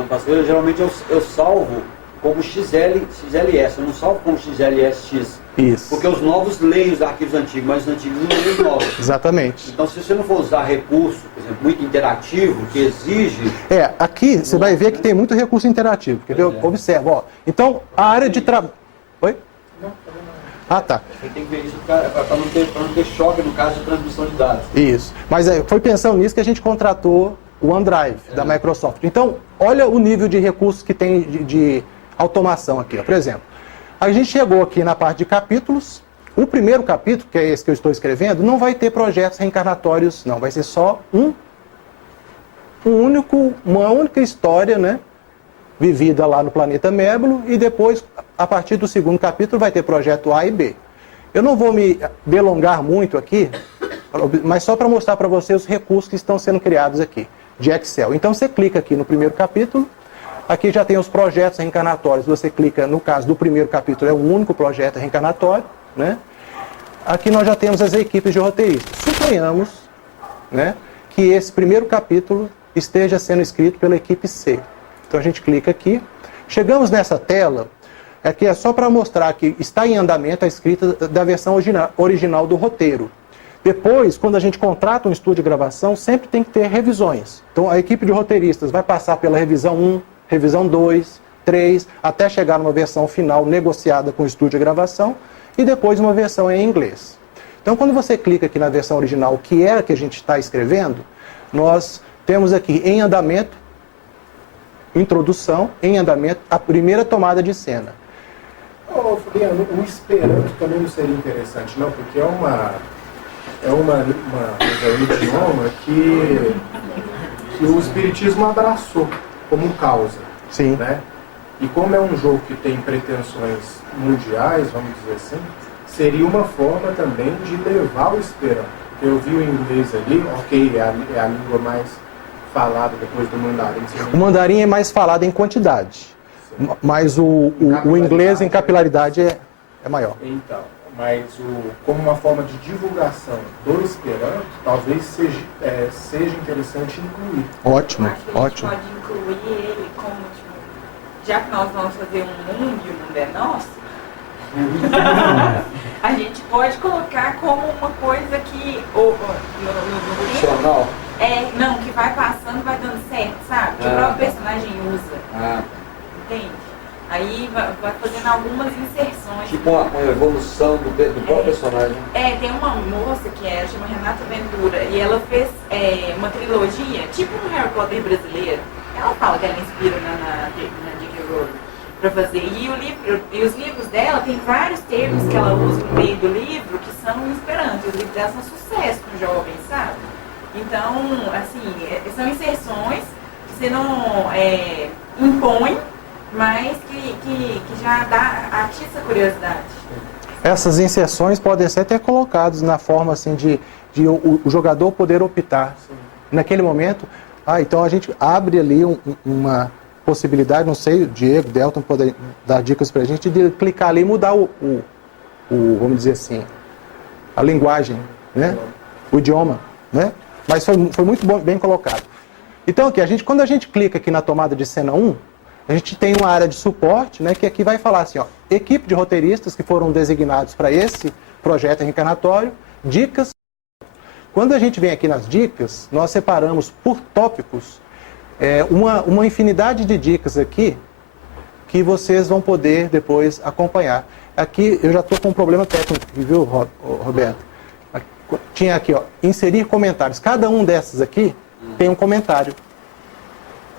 geralmente eu salvo como XLS, eu não salvo como XLSX. Isso. Porque os novos leem os arquivos antigos, mas os antigos não leem os novos. Exatamente. Então, se você não for usar recurso, por exemplo, muito interativo, que exige... Aqui você vai ver que tem muito recurso interativo. Quer ver? Observa, ó. Então, a área de trabalho... Oi? Ah, tá. Você tem que ver isso para não ter choque no caso de transmissão de dados. Isso. Mas foi pensando nisso que a gente contratou o OneDrive da Microsoft. Então, olha o nível de recursos que tem de automação aqui. Ó. Por exemplo, a gente chegou aqui na parte de capítulos. O primeiro capítulo, que é esse que eu estou escrevendo, não vai ter projetos reencarnatórios, não. Vai ser só uma única história, né? Vivida lá no planeta Mébulo, e depois, a partir do segundo capítulo, vai ter projeto A e B. Eu não vou me delongar muito aqui, mas só para mostrar para você os recursos que estão sendo criados aqui, de Excel. Então você clica aqui no primeiro capítulo, aqui já tem os projetos reencarnatórios, você clica, no caso do primeiro capítulo, é o único projeto reencarnatório, né? Aqui nós já temos as equipes de roteiristas. Suponhamos, né, que esse primeiro capítulo esteja sendo escrito pela equipe C. Então a gente clica aqui, chegamos nessa tela, aqui é só para mostrar que está em andamento a escrita da versão original do roteiro. Depois, quando a gente contrata um estúdio de gravação, sempre tem que ter revisões. Então a equipe de roteiristas vai passar pela revisão 1, revisão 2, 3, até chegar numa versão final negociada com o estúdio de gravação, e depois uma versão em inglês. Então quando você clica aqui na versão original, que é a que a gente está escrevendo, nós temos aqui em andamento, introdução, em andamento, a primeira tomada de cena. Fabiano, o Esperanto também não seria interessante, não? Porque é um idioma que o Espiritismo abraçou como causa. Sim. Né? E como é um jogo que tem pretensões mundiais, vamos dizer assim, seria uma forma também de levar o Esperanto. Porque eu vi o inglês ali, ok, é a língua mais falada depois do mandarim. O mandarim é mais falado em quantidade, mas o inglês em capilaridade é maior. Então, mas como uma forma de divulgação do Esperanto, talvez seja interessante incluir. Ótimo, Acho que a gente ótimo. pode incluir ele como, já que nós vamos fazer um mundo e o mundo é nosso, a gente pode colocar como uma coisa que no Opcional. não, que vai passando, vai dando certo, sabe? Que o próprio personagem usa. Entende? Aí vai fazendo algumas inserções. Tipo uma evolução do próprio personagem. Tem uma moça que chama Renata Ventura, e ela fez uma trilogia, tipo um Harry Potter brasileiro. Ela fala que ela inspira na J.K. Rowling para fazer. E os livros dela tem vários termos que ela usa no meio do livro que são inspirantes. Os livros dela são sucesso com jovens, sabe? Então, assim, são inserções que você não impõe, mas que já atiça a curiosidade. Essas inserções podem ser até colocadas na forma assim de o jogador poder optar. Naquele momento, então a gente abre ali uma possibilidade, não sei, o Diego, Delton podem dar dicas para a gente, de clicar ali e mudar vamos dizer assim, a linguagem, né? O idioma, né? Mas foi muito bem colocado. Então aqui, quando a gente clica aqui na tomada de cena 1, a gente tem uma área de suporte, né, que aqui vai falar assim, ó, equipe de roteiristas que foram designados para esse projeto reencarnatório, dicas. Quando a gente vem aqui nas dicas, nós separamos por tópicos uma infinidade de dicas aqui que vocês vão poder depois acompanhar. Aqui eu já estou com um problema técnico, viu, Roberto? Tinha aqui, ó, inserir comentários. Cada um dessas aqui tem um comentário.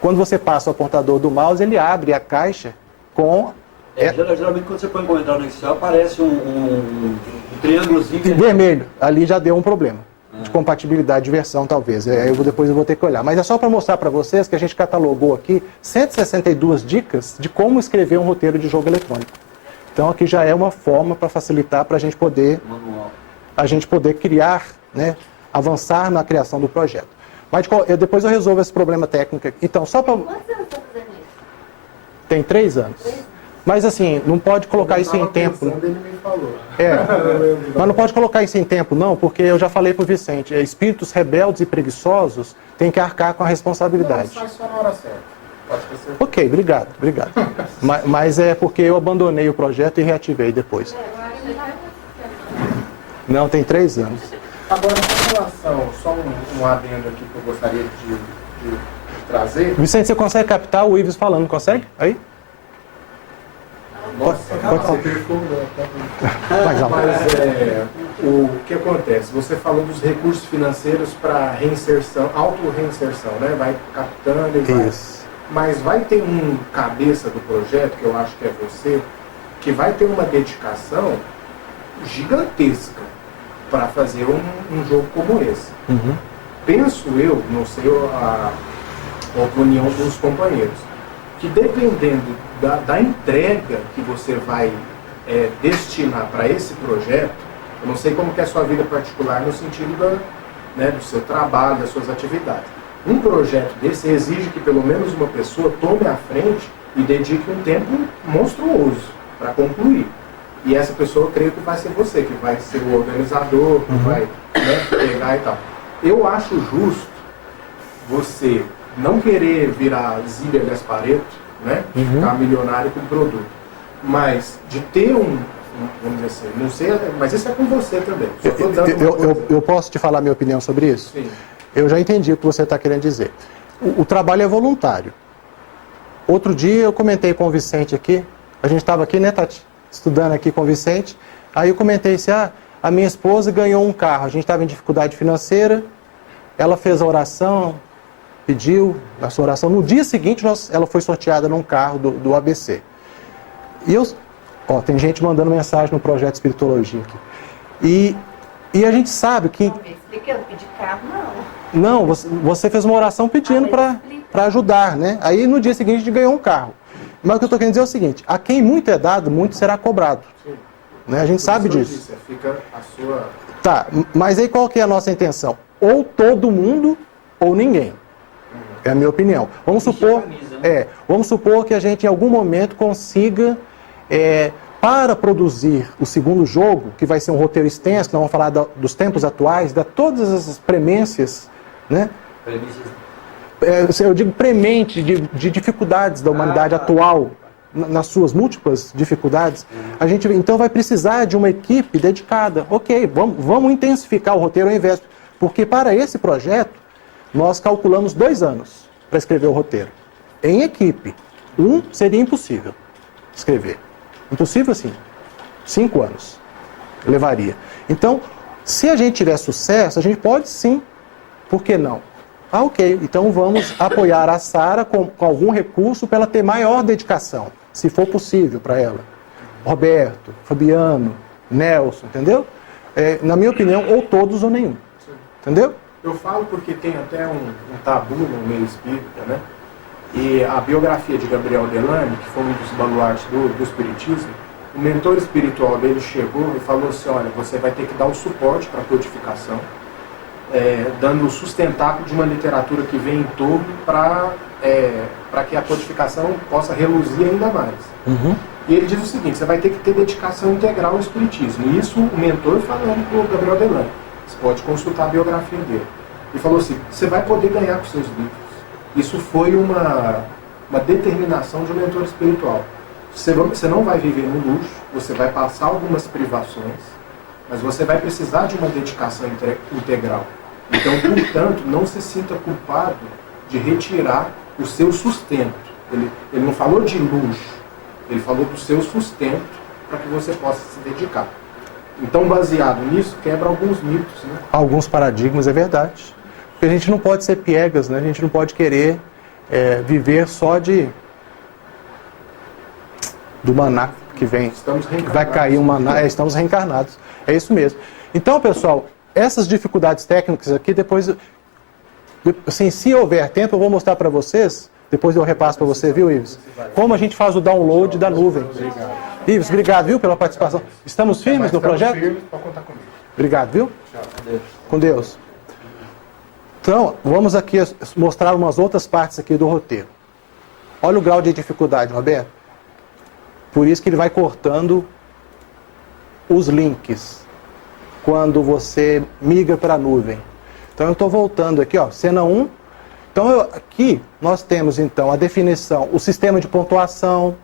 Quando você passa o apontador do mouse, ele abre a caixa com... Geralmente quando você põe um comentário no Excel, aparece um triângulozinho. Vermelho. Ali já deu um problema. De compatibilidade de versão, talvez. Depois eu vou ter que olhar. Mas é só para mostrar para vocês que a gente catalogou aqui 162 dicas de como escrever um roteiro de jogo eletrônico. Então aqui já é uma forma para facilitar para a gente poder criar, né, avançar na criação do projeto. Mas depois eu resolvo esse problema técnico aqui. Então, só para... Quantos anos está fazendo isso? Tem 3 anos. Mas assim, não pode colocar isso em tempo. Ele me falou. Mas não pode colocar isso em tempo, não, porque eu já falei para o Vicente, espíritos rebeldes e preguiçosos têm que arcar com a responsabilidade. Não, faz só na hora certa. Pode esquecer. Ok, obrigado. mas é porque eu abandonei o projeto e reativei depois. Não, tem 3 anos. Agora, com relação, só um adendo aqui que eu gostaria de trazer. Vicente, você consegue captar o Ives falando, consegue? Aí? Nossa, pode falar. Mas o que acontece? Você falou dos recursos financeiros para reinserção, auto-reinserção, né? Vai captando e vai. Isso. Mas vai ter um cabeça do projeto, que eu acho que é você, que vai ter uma dedicação gigantesca para fazer um jogo como esse. Uhum. Penso eu, não sei a opinião dos companheiros, que dependendo da entrega que você vai destinar para esse projeto, eu não sei como que é a sua vida particular no sentido do seu trabalho, das suas atividades. Um projeto desse exige que pelo menos uma pessoa tome a frente e dedique um tempo monstruoso para concluir. E essa pessoa, eu creio que vai ser você, que vai ser o organizador, que vai pegar e tal. Eu acho justo você não querer virar Zíbia Gasparetto, né? Ficar milionário com o produto. Mas de ter vamos dizer assim, não sei, mas isso é com você também. Só tô dando eu posso te falar minha opinião sobre isso? Sim. Eu já entendi o que você está querendo dizer. O trabalho é voluntário. Outro dia eu comentei com o Vicente aqui, a gente estava aqui, né, Tati? Estudando aqui com o Vicente, aí eu comentei assim, a minha esposa ganhou um carro, a gente estava em dificuldade financeira, ela fez a oração, pediu a sua oração, no dia seguinte ela foi sorteada num carro do ABC. E tem gente mandando mensagem no projeto Espiritologia aqui. E a gente sabe que... Não, explica, eu não pedi carro, não. Não, você fez uma oração pedindo para ajudar, né? Aí no dia seguinte a gente ganhou um carro. Mas o que eu estou querendo dizer é o seguinte, a quem muito é dado, muito será cobrado. Né? A gente sabe disso. Fica a sua... Tá, mas aí qual que é a nossa intenção? Ou todo mundo, ou ninguém. É a minha opinião. Vamos supor que a gente em algum momento consiga, para produzir o segundo jogo, que vai ser um roteiro extenso, nós vamos falar dos tempos atuais, de todas as premências, né? Eu digo premente de dificuldades da humanidade atual, nas suas múltiplas dificuldades, a gente então vai precisar de uma equipe dedicada. Ok, vamos intensificar o roteiro ao invés... Porque para esse projeto, nós calculamos 2 anos para escrever o roteiro. Em equipe. Seria impossível escrever. Impossível, assim. 5 anos levaria. Então, se a gente tiver sucesso, a gente pode sim. Por que não? Ok, então vamos apoiar a Sara com algum recurso para ela ter maior dedicação, se for possível para ela. Roberto, Fabiano, Nelson, entendeu? Na minha opinião, ou todos ou nenhum. Entendeu? Eu falo porque tem até um tabu no meio espírita, né? E a biografia de Gabriel Delane, que foi um dos baluartes do espiritismo, o mentor espiritual dele chegou e falou assim, olha, você vai ter que dar o suporte para a codificação, dando o sustentáculo de uma literatura que vem em torno para que a codificação possa reluzir ainda mais. Uhum. E ele diz o seguinte, você vai ter que ter dedicação integral ao espiritismo. E isso o mentor falando para o Gabriel Delane. Você pode consultar a biografia dele. Ele falou assim, você vai poder ganhar com seus livros. Isso foi uma determinação de um mentor espiritual. Você não vai viver no luxo, você vai passar algumas privações, mas você vai precisar de uma dedicação integral. Então, portanto, não se sinta culpado de retirar o seu sustento. Ele não falou de luxo, Ele falou do seu sustento para que você possa se dedicar. Então, baseado nisso, quebra alguns mitos, né? Alguns paradigmas, é verdade. Porque a gente não pode ser piegas, né? A gente não pode querer viver só do maná que vem. Estamos reencarnados. Vai cair um maná, estamos reencarnados. É isso mesmo. Então, pessoal, essas dificuldades técnicas aqui, depois, assim, se houver tempo, eu vou mostrar para vocês, depois eu repasso para você, viu, Ives? Como a gente faz o download da nuvem. Ives, obrigado, viu, pela participação. Estamos firmes no projeto? Firmes, pode contar comigo. Obrigado, viu? Tchau. Com Deus. Então, vamos aqui mostrar umas outras partes aqui do roteiro. Olha o grau de dificuldade, Roberto. Por isso que ele vai cortando os links quando você migra para a nuvem. Então, eu estou voltando aqui, ó, cena 1. Então, aqui nós temos, então, a definição, o sistema de pontuação,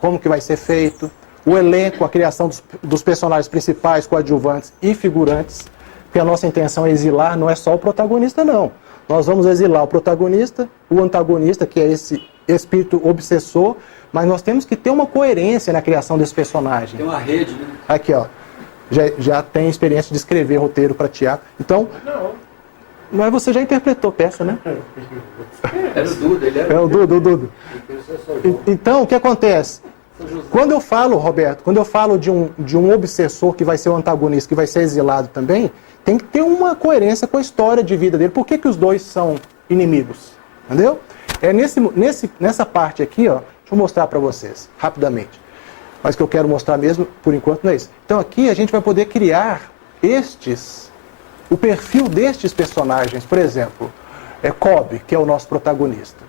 como que vai ser feito, o elenco, a criação dos personagens principais, coadjuvantes e figurantes, porque a nossa intenção é exilar, não é só o protagonista, não. Nós vamos exilar o protagonista, o antagonista, que é esse espírito obsessor, mas nós temos que ter uma coerência na criação desse personagem. Tem uma rede, né? Aqui, ó, já tem experiência de escrever roteiro para teatro. Então, mas você já interpretou peça, né? Era o Duda, ele era É o Dudo. Então, o que acontece? Quando eu falo, Roberto, quando eu falo de um obsessor que vai ser o antagonista, que vai ser exilado também, tem que ter uma coerência com a história de vida dele. Por que os dois são inimigos? Entendeu? É nessa parte aqui, ó, deixa eu mostrar para vocês, rapidamente. Mas que eu quero mostrar mesmo, por enquanto, não é isso. Então aqui a gente vai poder criar o perfil destes personagens. Por exemplo, Cobb, que é o nosso protagonista.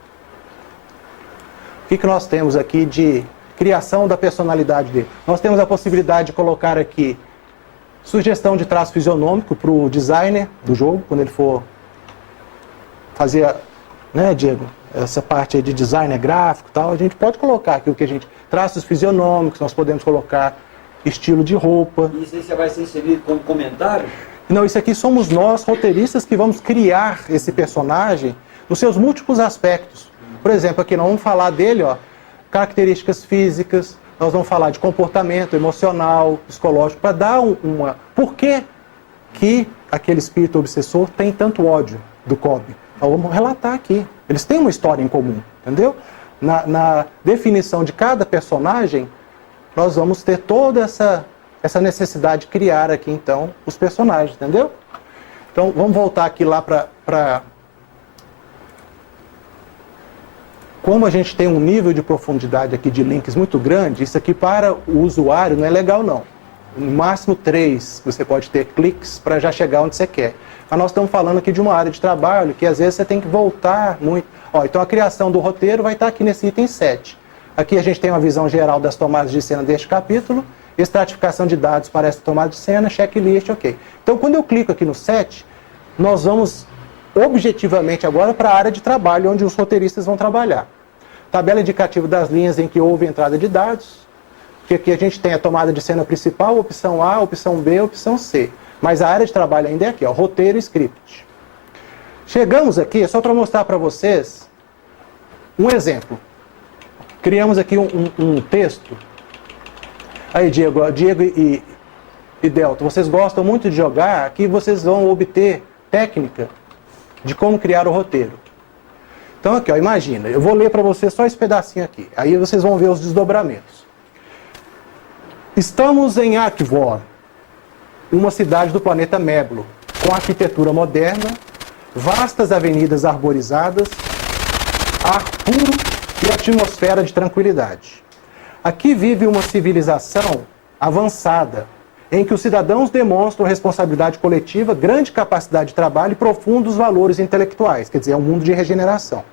O que nós temos aqui de criação da personalidade dele? Nós temos a possibilidade de colocar aqui sugestão de traço fisionômico para o designer do jogo, quando ele for fazer, né, Diego, essa parte aí de designer gráfico e tal, a gente pode colocar aqui o que a gente... Traços fisionômicos, nós podemos colocar estilo de roupa. Isso aí você vai ser inserido como comentário? Não, isso aqui somos nós, roteiristas, que vamos criar esse personagem nos seus múltiplos aspectos. Por exemplo, aqui nós vamos falar dele, ó, características físicas, nós vamos falar de comportamento emocional, psicológico, para dar uma... Por que aquele espírito obsessor tem tanto ódio do Cobb? Então vamos relatar aqui. Eles têm uma história em comum, entendeu? Na definição de cada personagem, nós vamos ter toda essa necessidade de criar aqui, então, os personagens, entendeu? Então, vamos voltar aqui lá para... Como a gente tem um nível de profundidade aqui de links muito grande, isso aqui para o usuário não é legal, não. No máximo 3 você pode ter cliques para já chegar onde você quer. Mas nós estamos falando aqui de uma área de trabalho que às vezes você tem que voltar muito. Ó, então a criação do roteiro vai estar aqui nesse item 7. Aqui a gente tem uma visão geral das tomadas de cena deste capítulo, estratificação de dados para essa tomada de cena, checklist, ok. Então quando eu clico aqui no 7, nós vamos objetivamente agora para a área de trabalho onde os roteiristas vão trabalhar. Tabela indicativa das linhas em que houve entrada de dados, que aqui a gente tem a tomada de cena principal, opção A, opção B, opção C. Mas a área de trabalho ainda é aqui, ó, roteiro e script. Chegamos aqui, é só para mostrar para vocês um exemplo. Criamos aqui um texto. Aí, Diego e Delta, vocês gostam muito de jogar, aqui vocês vão obter técnica de como criar o roteiro. Então aqui, ó, imagina, eu vou ler para vocês só esse pedacinho aqui. Aí vocês vão ver os desdobramentos. Estamos em Akvor, uma cidade do planeta Meblo, com arquitetura moderna, vastas avenidas arborizadas, ar puro e atmosfera de tranquilidade. Aqui vive uma civilização avançada, em que os cidadãos demonstram responsabilidade coletiva, grande capacidade de trabalho e profundos valores intelectuais, quer dizer, é um mundo de regeneração.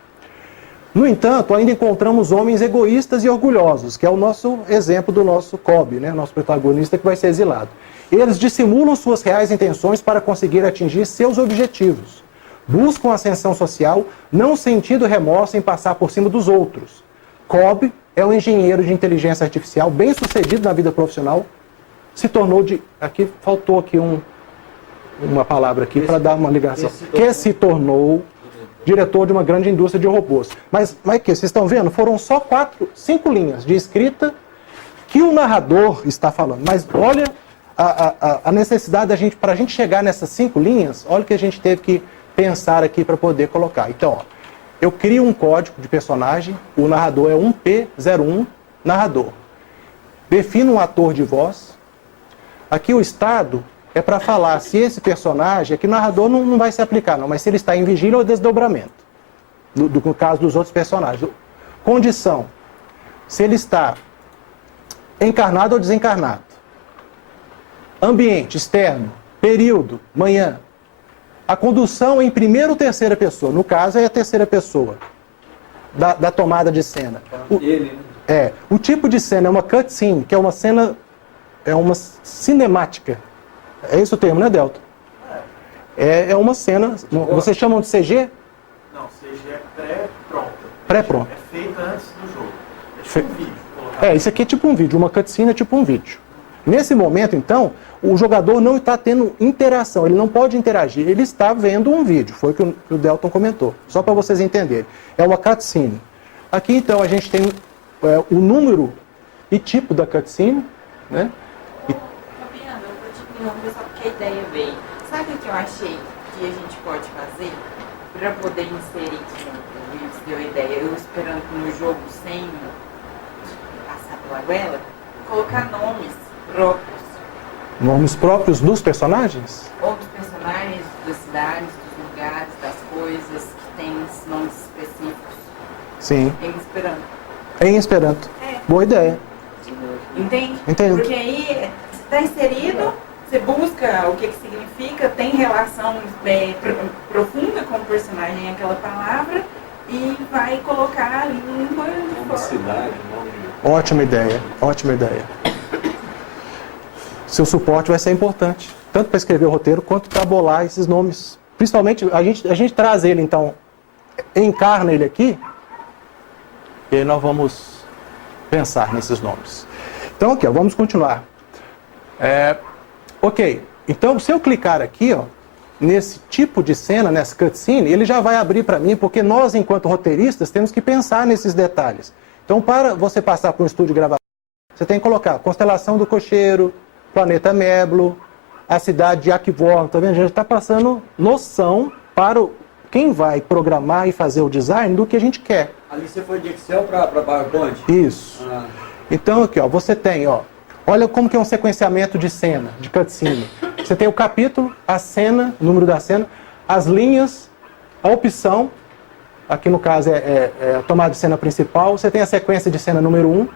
No entanto, ainda encontramos homens egoístas e orgulhosos, que é o nosso exemplo do nosso Cobb, né, nosso protagonista que vai ser exilado. Eles dissimulam suas reais intenções para conseguir atingir seus objetivos. Buscam ascensão social, não sentindo remorso em passar por cima dos outros. Cobb é um engenheiro de inteligência artificial bem-sucedido na vida profissional, se tornou de... Aqui faltou aqui uma palavra aqui para dar uma ligação. Que se tornou diretor de uma grande indústria de robôs. Mas que vocês estão vendo? Foram só 5 linhas de escrita que o narrador está falando. Mas olha a necessidade da gente, para a gente chegar nessas 5 linhas, olha o que a gente teve que pensar aqui para poder colocar. Então, ó, eu crio um código de personagem, o narrador é 1P01 narrador. Defino um ator de voz. Aqui o estado é para falar se esse personagem, aqui o narrador não vai se aplicar, não, mas se ele está em vigília ou desdobramento, no caso dos outros personagens. Condição, se ele está encarnado ou desencarnado. Ambiente, externo, período, manhã. A condução em primeira ou terceira pessoa, no caso é a terceira pessoa da tomada de cena. O tipo de cena é uma cutscene, que é uma cena, é uma cinemática. É esse o termo, né, Delton? É uma cena, vocês chamam de CG? Não, CG é pré-pronta. Pré-pronta. É feita antes do jogo. É tipo um vídeo. Isso aqui é tipo um vídeo, uma cutscene é tipo um vídeo. Nesse momento, então, o jogador não está tendo interação, ele não pode interagir, ele está vendo um vídeo, foi o que o Delton comentou, só para vocês entenderem. É uma cutscene. Aqui, então, a gente tem o número e tipo da cutscene, né? Fabiana, eu vou te interromper só porque a ideia veio. Sabe o que eu achei que a gente pode fazer para poder inserir, como o Wilson deu a ideia, eu esperando no jogo sem passar pela goela, colocar nomes próprios. Nomes próprios dos personagens? Ou dos personagens, das cidades, dos lugares, das coisas que têm nomes específicos. Sim. Em Esperanto. Em Esperanto. Boa ideia. Entende? Entendo. Porque aí está inserido, você busca o que significa, tem relação profunda com o personagem aquela palavra e vai colocar ali Uma cidade, nome. Ótima ideia, ótima ideia. Seu suporte vai ser importante, tanto para escrever o roteiro quanto para bolar esses nomes. Principalmente, a gente traz ele, então, encarna ele aqui, e aí nós vamos pensar nesses nomes. Então, aqui, ó, vamos continuar. Ok, então se eu clicar aqui, ó, nesse tipo de cena, nessa cutscene, ele já vai abrir para mim, porque nós, enquanto roteiristas, temos que pensar nesses detalhes. Então, para você passar por um estúdio de gravação, você tem que colocar Constelação do Cocheiro, Planeta Meblo, a cidade de Akvorn, tá vendo? A gente está passando noção para quem vai programar e fazer o design do que a gente quer. Ali você foi de Excel para PowerPoint? Isso. Então aqui, ó, você tem, ó, olha como que é um sequenciamento de cena, de cutscene. Você tem o capítulo, a cena, o número da cena, as linhas, a opção, aqui no caso é a tomada de cena principal, você tem a sequência de cena número 1,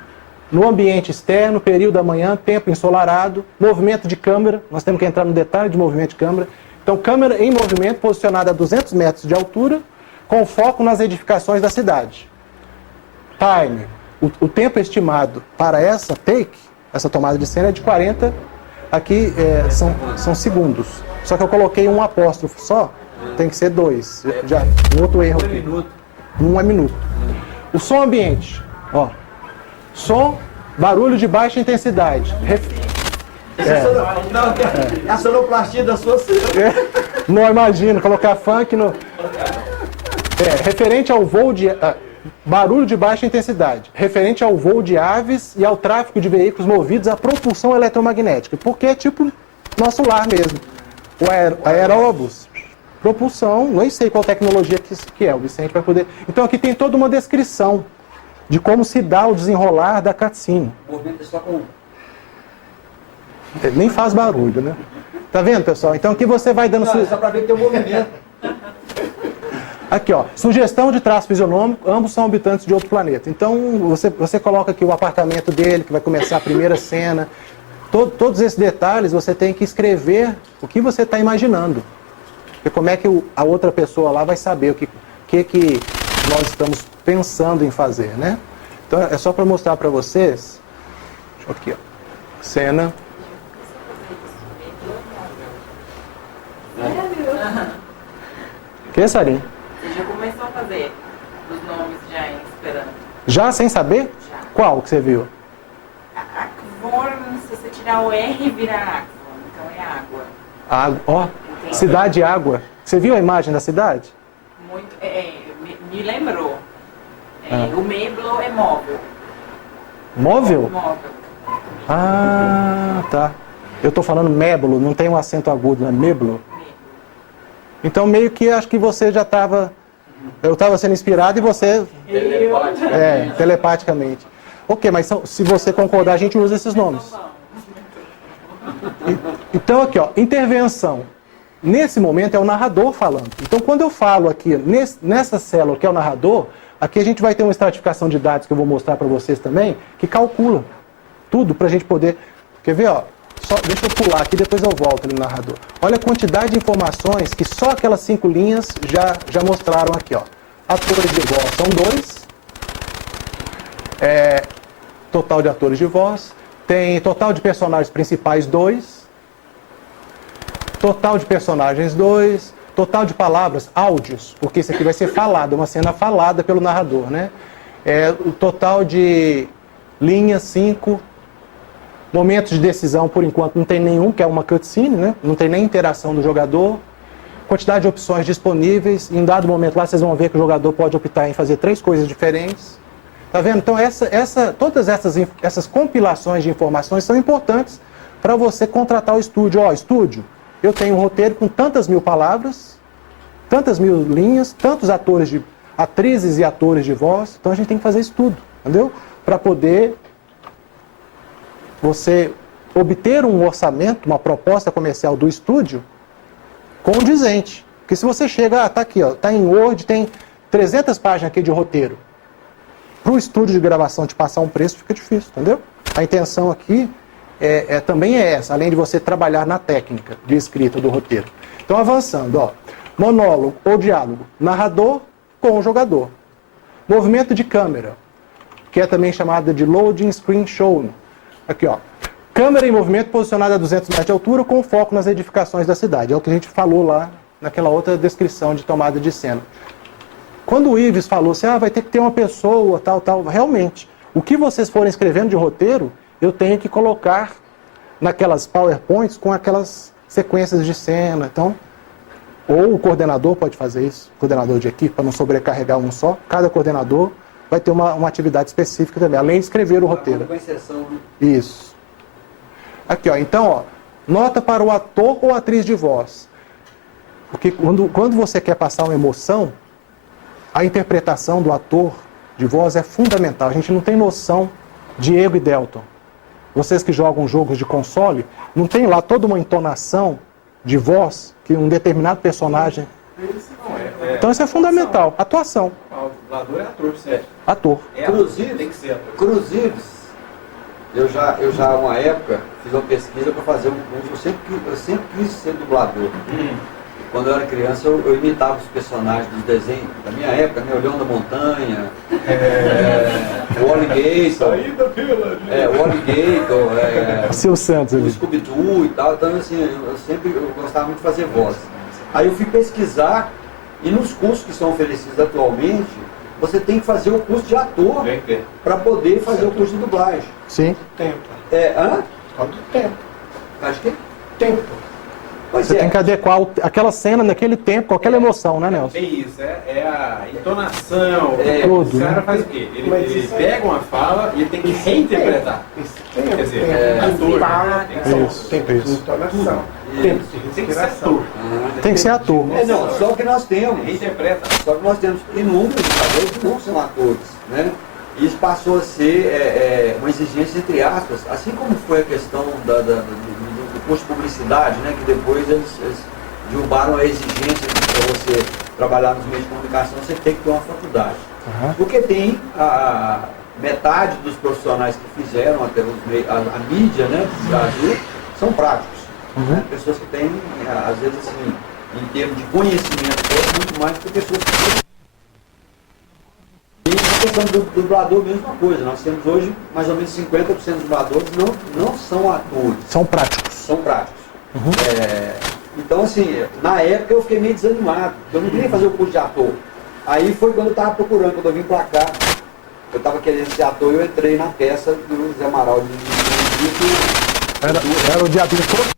no ambiente externo, período da manhã, tempo ensolarado, movimento de câmera, nós temos que entrar no detalhe de movimento de câmera. Então, câmera em movimento, posicionada a 200 metros de altura, com foco nas edificações da cidade. Time, o tempo estimado para essa take, essa tomada de cena é de 40, aqui são segundos. Só que eu coloquei um apóstrofo só, tem que ser 2. Já, um outro erro aqui. 1 minuto. O som ambiente, ó. Som, barulho de baixa intensidade. A sonoplastia da sua cena. Não imagino, colocar funk no... referente ao voo de... barulho de baixa intensidade. Referente ao voo de aves e ao tráfego de veículos movidos a propulsão eletromagnética. Porque é tipo nosso lar mesmo. O aeróbus, propulsão, nem sei qual tecnologia que é. O Vicente vai poder... Então aqui tem toda uma descrição de como se dá o desenrolar da cutscene. O movimento é só com... Nem faz barulho, né? Tá vendo, pessoal? Então aqui você vai dando... Não, só para ver que tem um movimento. Aqui, ó, sugestão de traço fisionômico, ambos são habitantes de outro planeta. Então você coloca aqui o apartamento dele, que vai começar a primeira cena. Todos esses detalhes você tem que escrever o que você está imaginando. E como é que a outra pessoa lá vai saber o que nós estamos pensando em fazer, né? Então é só para mostrar para vocês. Deixa eu aqui, ó. Cena. Que, Sarinha? Você já começou a fazer os nomes já em Esperanto? Já sem saber? Já. Qual que você viu? Akvorn, se você tirar o R, vira Akvorn, então é água. Água. Ó, cidade água. Você viu a imagem da cidade? muito, me lembrou. O Meblo é móvel. Móvel? Móvel. Ah, tá. Eu tô falando méblo, não tem um acento agudo, né? Meblo. Então meio que acho que você já estava... Eu estava sendo inspirado e você... Telepaticamente. Ok, mas se você concordar, a gente usa esses nomes. Então aqui, ó, intervenção. Nesse momento é o narrador falando. Então quando eu falo aqui, nessa célula que é o narrador, aqui a gente vai ter uma estratificação de dados que eu vou mostrar para vocês também, que calcula tudo para a gente poder... Quer ver, ó? Deixa eu pular aqui, depois eu volto no narrador. Olha a quantidade de informações que só aquelas 5 linhas já mostraram aqui, ó. Atores de voz são 2. Total de atores de voz. Tem total de personagens principais 2. Total de personagens 2. Total de palavras, áudios, porque isso aqui vai ser falado, uma cena falada pelo narrador, né? O total de linhas 5. Momentos de decisão, por enquanto, não tem nenhum, que é uma cutscene, né? Não tem nem interação do jogador. Quantidade de opções disponíveis. Em um dado momento lá, vocês vão ver que o jogador pode optar em fazer 3 coisas diferentes. Tá vendo? Então, todas essas compilações de informações são importantes para você contratar o estúdio. Ó, estúdio, eu tenho um roteiro com tantas mil palavras, tantas mil linhas, tantos atrizes e atores de voz. Então, a gente tem que fazer isso tudo, entendeu? Para poder... você obter um orçamento, uma proposta comercial do estúdio condizente. Porque se você chega, tá aqui, ó, tá em Word, tem 300 páginas aqui de roteiro. Para o estúdio de gravação te passar um preço fica difícil, entendeu? A intenção aqui também é essa, além de você trabalhar na técnica de escrita do roteiro. Então, avançando, ó, monólogo ou diálogo, narrador com o jogador. Movimento de câmera, que é também chamada de loading screen show. Aqui, ó. Câmera em movimento posicionada a 200 metros de altura com foco nas edificações da cidade. É o que a gente falou lá naquela outra descrição de tomada de cena. Quando o Ives falou assim, vai ter que ter uma pessoa, tal, realmente, o que vocês forem escrevendo de roteiro, eu tenho que colocar naquelas PowerPoints com aquelas sequências de cena. Então, ou o coordenador pode fazer isso, coordenador de equipe, para não sobrecarregar um só. Cada coordenador vai ter uma atividade específica também, além de escrever o roteiro. Com exceção, né? Isso. Aqui, ó. Então, ó, nota para o ator ou atriz de voz. Porque quando você quer passar uma emoção, a interpretação do ator de voz é fundamental. A gente não tem noção Diego e Delton. Vocês que jogam jogos de console, não tem lá toda uma entonação de voz que um determinado personagem... Então isso é fundamental. Atuação. O dublador é ator, certo? Ator. Inclusive, tem que ser ator. Inclusive, eu já uma época fiz uma pesquisa para fazer um curso. Eu sempre quis ser dublador. Quando eu era criança, eu imitava os personagens dos desenhos da minha época, né? O Leão da Montanha, o Alligator, o Alligator, O Silvio Santos o ali. Scooby-Doo e tal. Então, assim, eu gostava muito de fazer voz. Aí eu fui pesquisar, e nos cursos que são oferecidos atualmente, você tem que fazer o curso de ator para poder fazer o curso de dublagem. Sim. Tempo. Quanto tempo? Acho que Tempo. Pois Você tem que adequar aquela cena naquele tempo, com aquela emoção, né, Nelson? É isso, é a entonação. Tudo, O cara né? faz o quê? Ele pega uma fala e ele tem que reinterpretar. Quer dizer, ator. Isso, tem isso. Entonação. Tempo. Tem que ser ator. Tem que ser ator. Não, só que nós temos. Reinterpreta. Só que nós temos inúmeros dubladores que não são atores, né? E isso passou a ser uma exigência entre aspas, assim como foi a questão do curso de publicidade, né? Que depois eles derrubaram a exigência de para você trabalhar nos meios de comunicação, você tem que ter uma faculdade. Porque tem a metade dos profissionais que fizeram até a mídia, né, do Brasil, são práticos. Né? Pessoas que têm, às vezes, assim, em termos de conhecimento, muito mais do que pessoas que... E a questão do dublador, mesma coisa. Nós temos hoje mais ou menos 50% dos dubladores não são atores. São práticos. São práticos. Então, assim, na época eu fiquei meio desanimado. Eu não queria fazer o curso de ator. Aí foi quando eu estava procurando, quando eu vim pra cá, eu estava querendo ser ator e eu entrei na peça do Zé Amaral de Era o diabinho todo.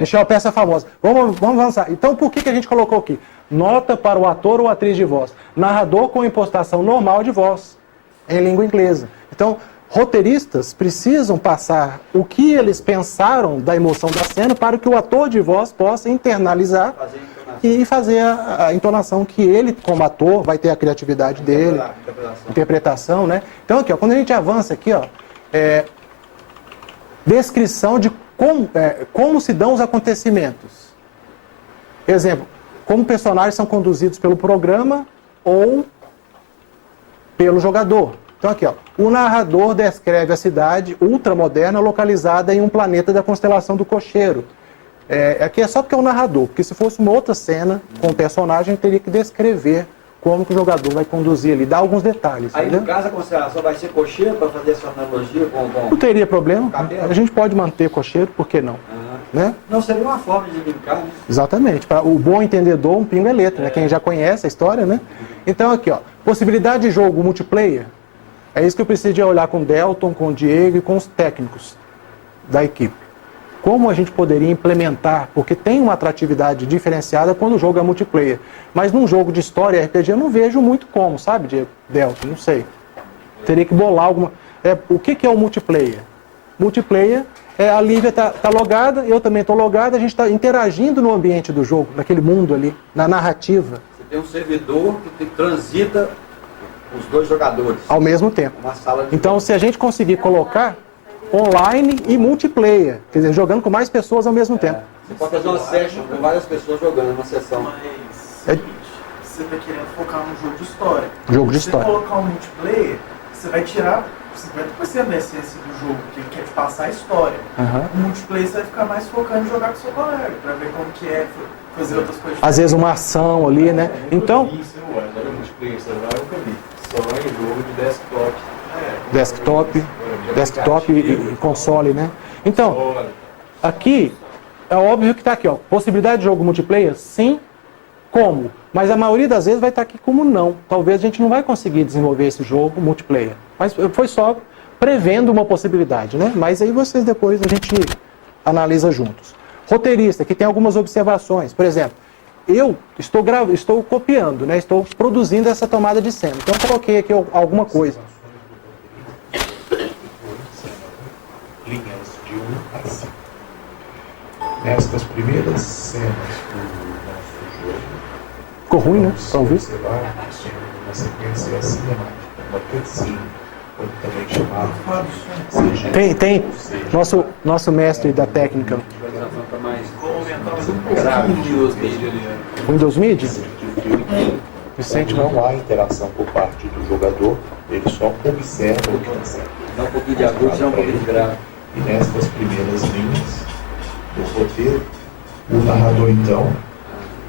Michel, peça famosa. Vamos avançar. Então, por que a gente colocou aqui? Nota para o ator ou atriz de voz. Narrador com impostação normal de voz, em língua inglesa. Então, roteiristas precisam passar o que eles pensaram da emoção da cena para que o ator de voz possa internalizar e fazer a entonação que ele, como ator, vai ter a criatividade dele, interpretação, né? Então, aqui, ó, quando a gente avança aqui, ó, descrição de como se dão os acontecimentos. Exemplo, como personagens são conduzidos pelo programa ou pelo jogador. Então aqui, ó, o narrador descreve a cidade ultramoderna localizada em um planeta da constelação do Cocheiro. Aqui é só porque é o narrador, porque se fosse uma outra cena com o personagem, teria que descrever como que o jogador vai conduzir ali, dar alguns detalhes. Aí entendeu? no caso a constelação vai ser Cocheiro para fazer essa analogia com... Não teria problema, a gente pode manter Cocheiro, por que não? Né? Não, seria uma forma de brincar, né? Exatamente. Para o bom entendedor, um pingo é letra, né? Quem já conhece a história, né? Então aqui, ó, possibilidade de jogo multiplayer, é isso que eu preciso de olhar com o Delton, com o Diego e com os técnicos da equipe. Como a gente poderia implementar, porque tem uma atratividade diferenciada quando o jogo é multiplayer. Mas num jogo de história RPG eu não vejo muito como, sabe, Diego? Delton, não sei. Teria que bolar alguma... o que é o multiplayer? Multiplayer a Lívia está logada, eu também estou logado, a gente está interagindo no ambiente do jogo, naquele mundo ali, na narrativa. Você tem um servidor que transita os dois jogadores. Ao mesmo tempo. Uma sala de então, se a gente conseguir colocar online e multiplayer, quer dizer, jogando com mais pessoas ao mesmo tempo. Você pode fazer uma session com várias pessoas jogando uma sessão. Mas você está querendo focar num jogo de história. Jogo de história. Se você colocar um multiplayer, você vai tirar 50% da essência do jogo, que ele quer te passar a história. O multiplayer você vai ficar mais focando em jogar com seu colega, para ver como que é fazer outras coisas. Às vezes uma ação ali, né? Então... Agora o multiplayer celular eu nunca vi. Só em jogo de desktop e console, né? Então, aqui, é óbvio que está aqui, ó, possibilidade de jogo multiplayer, sim, como? Mas a maioria das vezes vai estar aqui como não. Talvez a gente não vai conseguir desenvolver esse jogo multiplayer. Mas foi só prevendo uma possibilidade, né? Mas aí vocês depois a gente analisa juntos. Roteirista, que tem algumas observações. Por exemplo, eu estou copiando, né? Estou produzindo essa tomada de cena. Então eu coloquei aqui alguma coisa. Linhas de 1 a 5. Nestas primeiras cenas do nosso jogo, ficou ruim, né? Para ouvir? observar que somos uma sequência cinemática, uma cutscene, ou também chamado Tem. Nosso mestre da técnica. Windows Media? Vicente, não há interação por parte do jogador, ele só observa o que está sendo. Dá um pouquinho de agudo, dá um pouquinho de grave. E nestas primeiras linhas do roteiro, o narrador então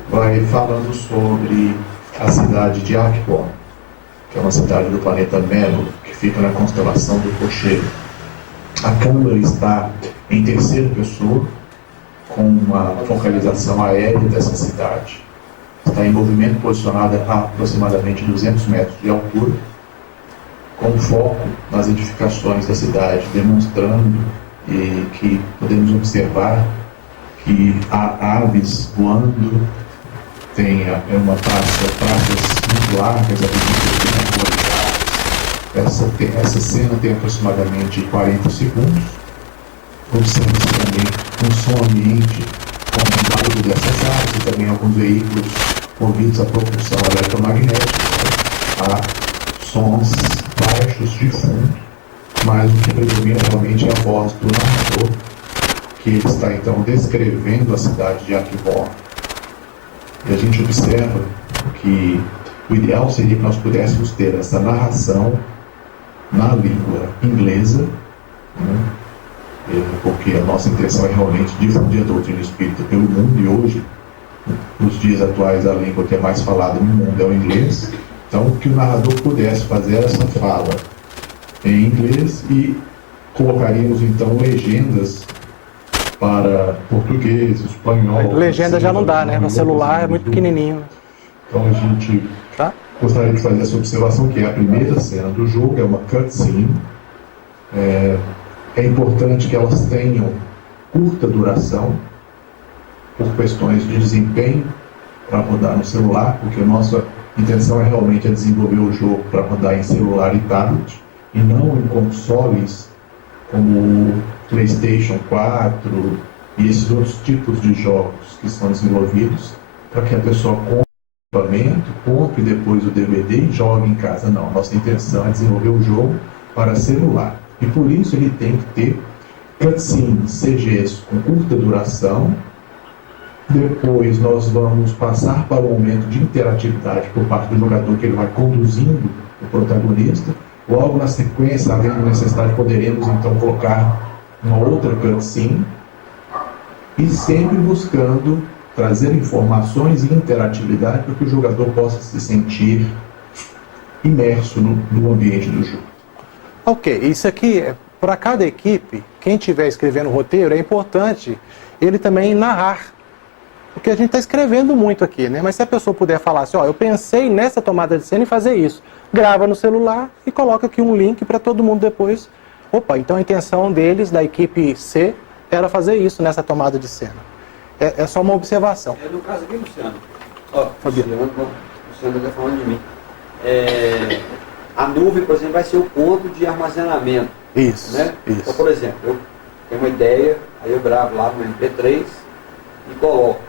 vai falando sobre a cidade de Akbor, que é uma cidade do planeta Melo, que fica na constelação do Cocheiro. A câmera está em terceira pessoa, com uma focalização aérea dessa cidade. Está em movimento posicionada a aproximadamente 200 metros de altura, com foco nas edificações da cidade, demonstrando que podemos observar que há aves voando, tem uma praças muito largas, essa cena tem aproximadamente 40 segundos. Observa-se também um som ambiente com o barulho dessas aves e também alguns veículos movidos a propulsão eletromagnética. Há sons baixos de fundo, mas o que predomina realmente é a voz do narrador, que ele está então descrevendo a cidade de Akbor. E a gente observa que o ideal seria que nós pudéssemos ter essa narração na língua inglesa, né? Porque a nossa intenção é realmente difundir a doutrina espírita pelo mundo, e hoje, nos dias atuais, a língua que é mais falada no mundo é o inglês. Então, que o narrador pudesse fazer essa fala em inglês, e colocaríamos então legendas para português, espanhol... Legenda já não dá, né? No celular é muito pequenininho. Então a gente gostaria de fazer essa observação, que é a primeira cena do jogo, é uma cutscene. É importante que elas tenham curta duração, por questões de desempenho, para rodar no celular, porque a nossa intenção é realmente desenvolver o jogo para rodar em celular e tablet, e não em consoles como o PlayStation 4 e esses outros tipos de jogos que são desenvolvidos para que a pessoa compre o equipamento, compre depois o DVD e jogue em casa. Não, nossa intenção é desenvolver o jogo para celular. E por isso ele tem que ter cutscenes, CGs com curta duração. Depois nós vamos passar para o momento de interatividade por parte do jogador, que ele vai conduzindo o protagonista. Logo na sequência, havendo necessidade, poderemos então colocar uma outra cutscene e sempre buscando trazer informações e interatividade para que o jogador possa se sentir imerso no ambiente do jogo. Ok, isso aqui, para cada equipe, quem estiver escrevendo o roteiro, é importante ele também narrar. Porque a gente está escrevendo muito aqui, né? Mas se a pessoa puder falar assim, ó, eu pensei nessa tomada de cena e fazer isso, grava no celular e coloca aqui um link para todo mundo depois. Opa, então a intenção deles, da equipe C, era fazer isso nessa tomada de cena. É só uma observação. No caso aqui, Luciano, ó, Fabiano. Luciano está falando de mim. A nuvem, por exemplo, vai ser o ponto de armazenamento. Isso, né? isso. Então, por exemplo, eu tenho uma ideia, aí eu gravo lá no MP3 e coloco.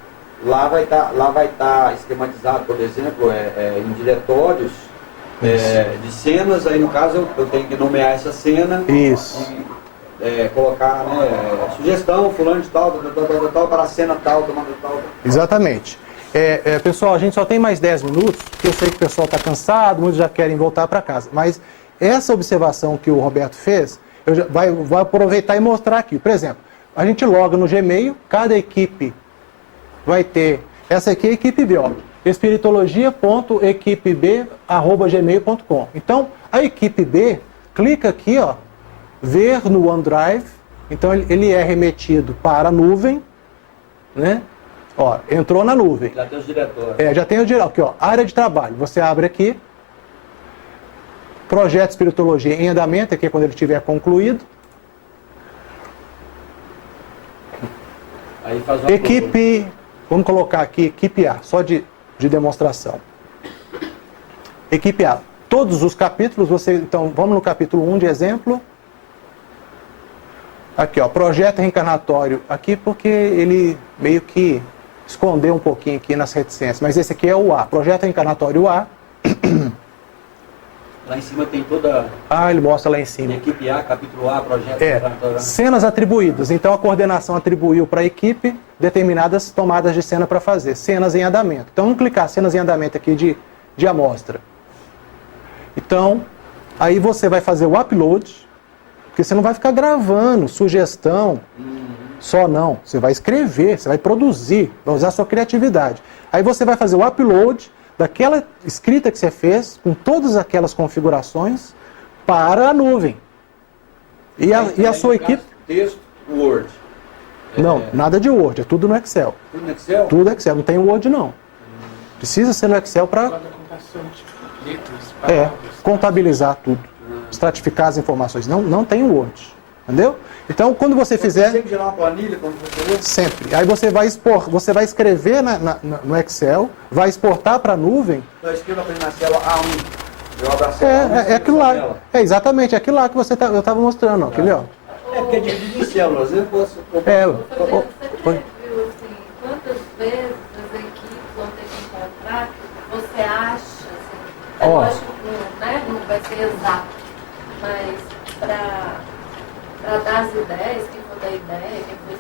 Lá vai estar esquematizado, por exemplo, em diretórios de cenas. Aí no caso eu tenho que nomear essa cena. Isso. E colocar, né, sugestão, fulano de tal, para a cena tal, tomando tal. Exatamente. Pessoal, a gente só tem mais 10 minutos, porque eu sei que o pessoal está cansado, muitos já querem voltar para casa. Mas essa observação que o Roberto fez, vou aproveitar e mostrar aqui. Por exemplo, a gente loga no Gmail, cada equipe vai ter, essa aqui é a equipe B, ó, espiritologia.equipeb@gmail.com. Então, a equipe B, clica aqui, ó, ver no OneDrive, então ele é remetido para a nuvem, né? Ó, entrou na nuvem. Já tem os diretórios. Já tem o diretório, aqui, ó, área de trabalho. Você abre aqui, projeto Espiritologia em andamento, aqui é quando ele estiver concluído. Aí faz uma equipe, vamos colocar aqui, equipe A, só de demonstração. Equipe A, todos os capítulos, então, vamos no capítulo 1 de exemplo. Aqui, ó, projeto reencarnatório, aqui porque ele meio que escondeu um pouquinho aqui nas reticências, mas esse aqui é o A, projeto reencarnatório A. Lá em cima tem toda... ele mostra lá em cima. Equipe A, capítulo A, projeto reencarnatório A. Cenas atribuídas, então a coordenação atribuiu para a equipe determinadas tomadas de cena para fazer, cenas em andamento. Então vamos clicar cenas em andamento aqui de amostra. Então, aí você vai fazer o upload, porque você não vai ficar gravando sugestão, só não. Você vai escrever, você vai produzir, vai usar a sua criatividade. Aí você vai fazer o upload daquela escrita que você fez, com todas aquelas configurações, para a nuvem. E a sua equipe... Texto, Word. Não, nada de Word, é tudo no Excel. Tudo no Excel? Tudo no Excel, não tem Word não. Precisa ser no Excel para... contabilizar tudo. Estratificar as informações. Não tem Word. Entendeu? Então, quando você fizer... Sempre gerar uma planilha quando você... Sempre. Aí você vai escrever no Excel, vai exportar para a nuvem. Então, eu escrevo na célula A1. Eu abro a célula A1. É aquilo lá. Exatamente, é aquilo lá que eu estava mostrando. Ó, aquele, ó. Porque é dividido em células. Eu posso... Quantas vezes as equipes vão ter que encontrar, você acha, assim, lógico que não vai ser exato, mas para dar as ideias, quem for dar ideia, quem for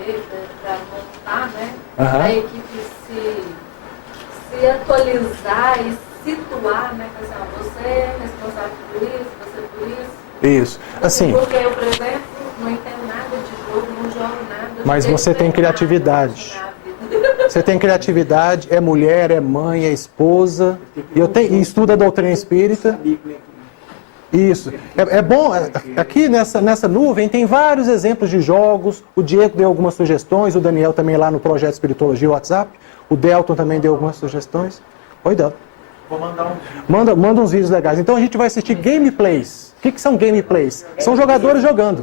escrever, para montar, né, a equipe se atualizar e situar, né, assim, você é responsável por isso, você por isso. Isso. Assim, porque eu, por exemplo, não entendo nada de jogo, não jogo nada. Mas você tem criatividade. Você tem criatividade, é mulher, é mãe, é esposa, e estuda a doutrina espírita. Isso. É bom, aqui nessa nuvem tem vários exemplos de jogos, o Diego deu algumas sugestões, o Daniel também lá no Projeto Espiritologia WhatsApp, o Delton também deu algumas sugestões. Oi, Delton. Vou mandar um vídeo. Manda uns vídeos legais. Então a gente vai assistir gameplays. O que são gameplays? São jogadores jogando.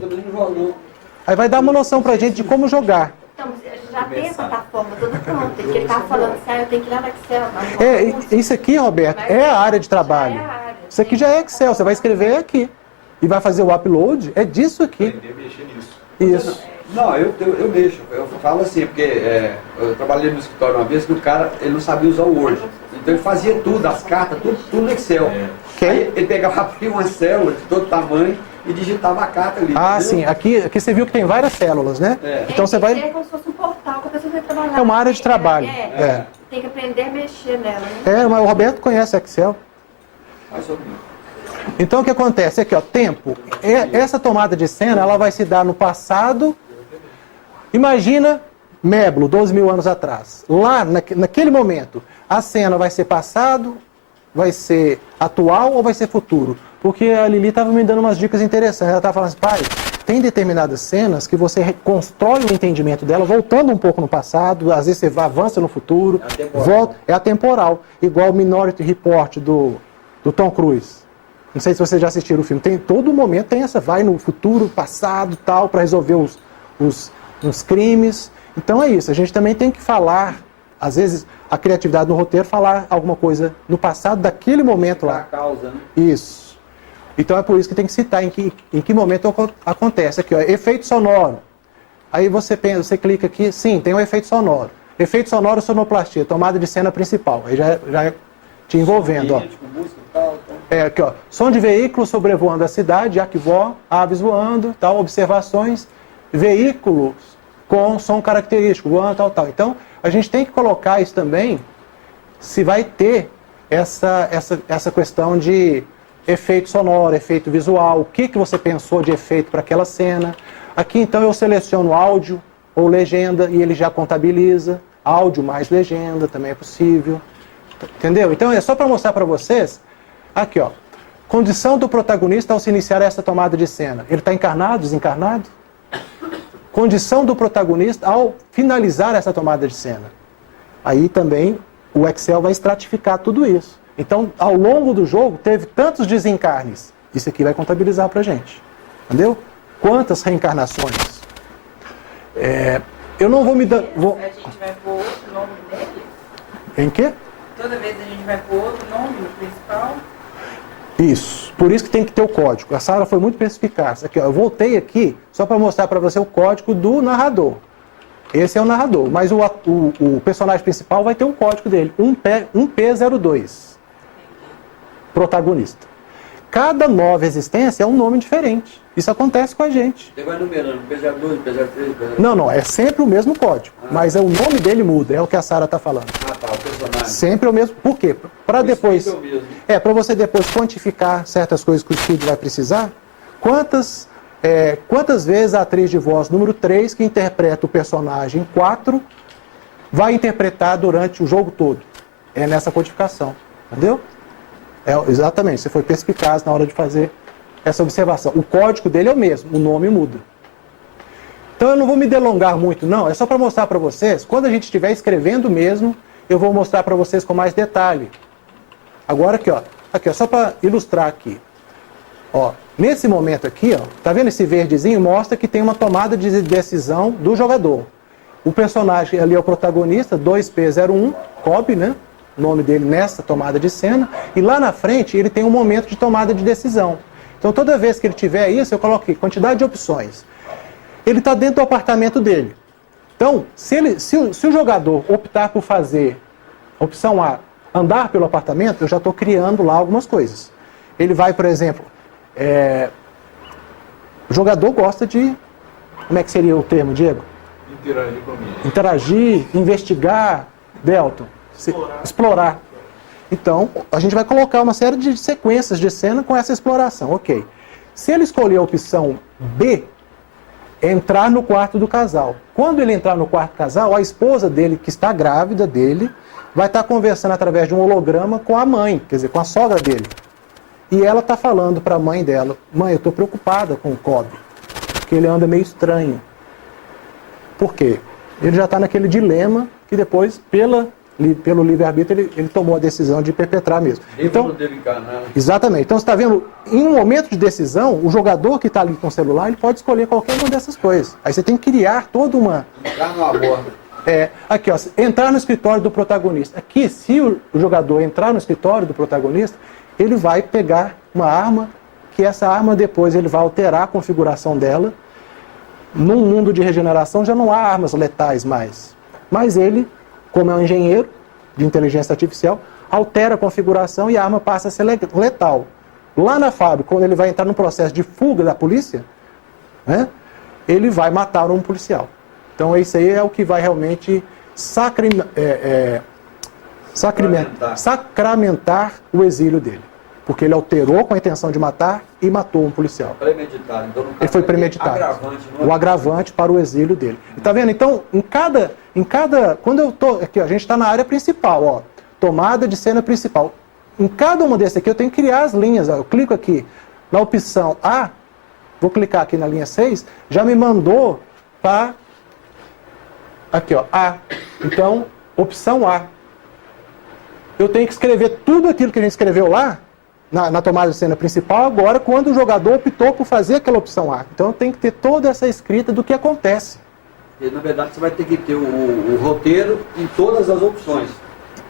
Aí vai dar uma noção pra gente de como jogar. Então, já tem a plataforma toda pronta. Que ele estava falando assim, eu tenho que ir lá no Excel. Isso aqui, Roberto, é a área de trabalho. Já é a área. Isso aqui já é Excel, você vai escrever aqui. E vai fazer o upload, é disso aqui. Aprender a mexer nisso. Isso. Não, eu mexo. Eu falo assim, porque eu trabalhei no escritório uma vez que o cara ele não sabia usar o Word. Então ele fazia tudo, as cartas, tudo no Excel. Aí ele pegava, abria uma célula de todo tamanho e digitava a carta ali. Ah, entendeu? sim. Aqui você viu que tem várias células, né? Então você vai... É como se fosse um portal que a pessoa vai trabalhar. É uma área de trabalho. Tem que aprender a mexer nela, né? Mas o Roberto conhece Excel. Mais ou menos. Então o que acontece aqui, ó, tempo. Essa tomada de cena, ela vai se dar no passado. Imagina Meblo, 12 mil anos atrás. Lá, naquele momento, a cena vai ser passado, vai ser atual ou vai ser futuro? Porque a Lili estava me dando umas dicas interessantes. Ela estava falando assim, pai, tem determinadas cenas que você reconstrói o entendimento dela, voltando um pouco no passado, às vezes você avança no futuro, volta, é atemporal. Igual o Minority Report do Tom Cruise. Não sei se vocês já assistiram o filme. Todo momento tem essa, vai no futuro, passado, tal, para resolver os crimes. Então é isso, a gente também tem que falar, às vezes, a criatividade no roteiro, falar alguma coisa no passado, daquele momento lá. A causa, né? Isso. Então é por isso que tem que citar em que momento acontece. Aqui, ó, efeito sonoro. Aí você clica aqui, sim, tem um efeito sonoro. Efeito sonoro, sonoplastia, tomada de cena principal. Aí já te envolvendo, ó. Aqui, ó, som de veículo sobrevoando a cidade, arquivó, aves voando, tal, observações, veículos com som característico, voando, tal. Então, a gente tem que colocar isso também, se vai ter essa questão de efeito sonoro, efeito visual, o que você pensou de efeito para aquela cena. Aqui, então, eu seleciono áudio ou legenda e ele já contabiliza. Áudio mais legenda também é possível. Entendeu? Então, é só para mostrar para vocês. Aqui, ó. Condição do protagonista ao se iniciar essa tomada de cena. Ele está encarnado, desencarnado? Condição do protagonista ao finalizar essa tomada de cena. Aí também o Excel vai estratificar tudo isso. Então, ao longo do jogo, teve tantos desencarnes. Isso aqui vai contabilizar para a gente. Entendeu? Quantas reencarnações? Eu não vou me dar... A gente vai pôr outro nome dele? Em quê? Toda vez a gente vai pôr outro nome no principal? Isso. Por isso que tem que ter o código. A Sara foi muito perspicaz. Aqui, ó, eu voltei aqui só para mostrar para você o código do narrador. Esse é o narrador. Mas o personagem principal vai ter um código dele. 1P02. Protagonista. Cada nova existência é um nome diferente. Isso acontece com a gente. Você vai numerando, P02, P03, P03. Não, é sempre o mesmo código. Mas o nome dele muda, é o que a Sara está falando. Ah, tá, o personagem. Sempre é o mesmo. Por quê? Para depois. Para você depois quantificar certas coisas que o estúdio vai precisar. Quantas vezes a atriz de voz número 3, que interpreta o personagem 4, vai interpretar durante o jogo todo? É nessa codificação. Entendeu? Exatamente, você foi perspicaz na hora de fazer essa observação. O código dele é o mesmo, o nome muda. Então eu não vou me delongar muito, não. É só para mostrar para vocês, quando a gente estiver escrevendo mesmo, eu vou mostrar para vocês com mais detalhe. Agora aqui, ó. Aqui, ó, só para ilustrar aqui. Ó, nesse momento aqui, ó, tá vendo esse verdezinho? Mostra que tem uma tomada de decisão do jogador. O personagem ali é o protagonista, 2P01, Cobb, né? O nome dele nessa tomada de cena. E lá na frente ele tem um momento de tomada de decisão. Então toda vez que ele tiver isso, eu coloco aqui, quantidade de opções. Ele está dentro do apartamento dele. Então, se o jogador optar por fazer opção A, andar pelo apartamento, eu já estou criando lá algumas coisas. Ele vai, por exemplo, o jogador gosta de, como é que seria o termo, Diego? Interagir comigo. Interagir, investigar, Delton, explorar. Então, a gente vai colocar uma série de sequências de cena com essa exploração, ok. Se ele escolher a opção B, entrar no quarto do casal. Quando ele entrar no quarto do casal, a esposa dele, que está grávida dele, vai estar conversando através de um holograma com a mãe, quer dizer, com a sogra dele. E ela está falando para a mãe dela, mãe, eu estou preocupada com o Cobb, porque ele anda meio estranho. Por quê? Ele já está naquele dilema que depois, pela pelo livre-arbítrio, ele tomou a decisão de perpetrar mesmo. Então, exatamente. Então, você está vendo, em um momento de decisão, o jogador que está ali com o celular, ele pode escolher qualquer uma dessas coisas. Aí você tem que criar toda uma... Entrar numa borda. Aqui, ó, entrar no escritório do protagonista. Aqui, se o jogador entrar no escritório do protagonista, ele vai pegar uma arma, que essa arma depois ele vai alterar a configuração dela. Num mundo de regeneração já não há armas letais mais. Mas ele, como é um engenheiro de inteligência artificial, altera a configuração e a arma passa a ser letal. Lá na fábrica, quando ele vai entrar no processo de fuga da polícia, né, ele vai matar um policial. Então isso aí é o que vai realmente sacramentar o exílio dele. Porque ele alterou com a intenção de matar e matou um policial. Premeditado. Então, ele foi premeditado. O agravante para o exílio dele. Tá vendo? Então, em cada quando eu tô aqui, ó, a gente está na área principal, ó, tomada de cena principal. Em cada uma desses aqui eu tenho que criar as linhas. Ó, eu clico aqui na opção A, vou clicar aqui na linha 6, já me mandou para aqui, ó, A. Então, opção A. Eu tenho que escrever tudo aquilo que a gente escreveu lá na tomada de cena principal, agora quando o jogador optou por fazer aquela opção A. Então tem que ter toda essa escrita do que acontece. E, na verdade, você vai ter que ter o roteiro em todas as opções.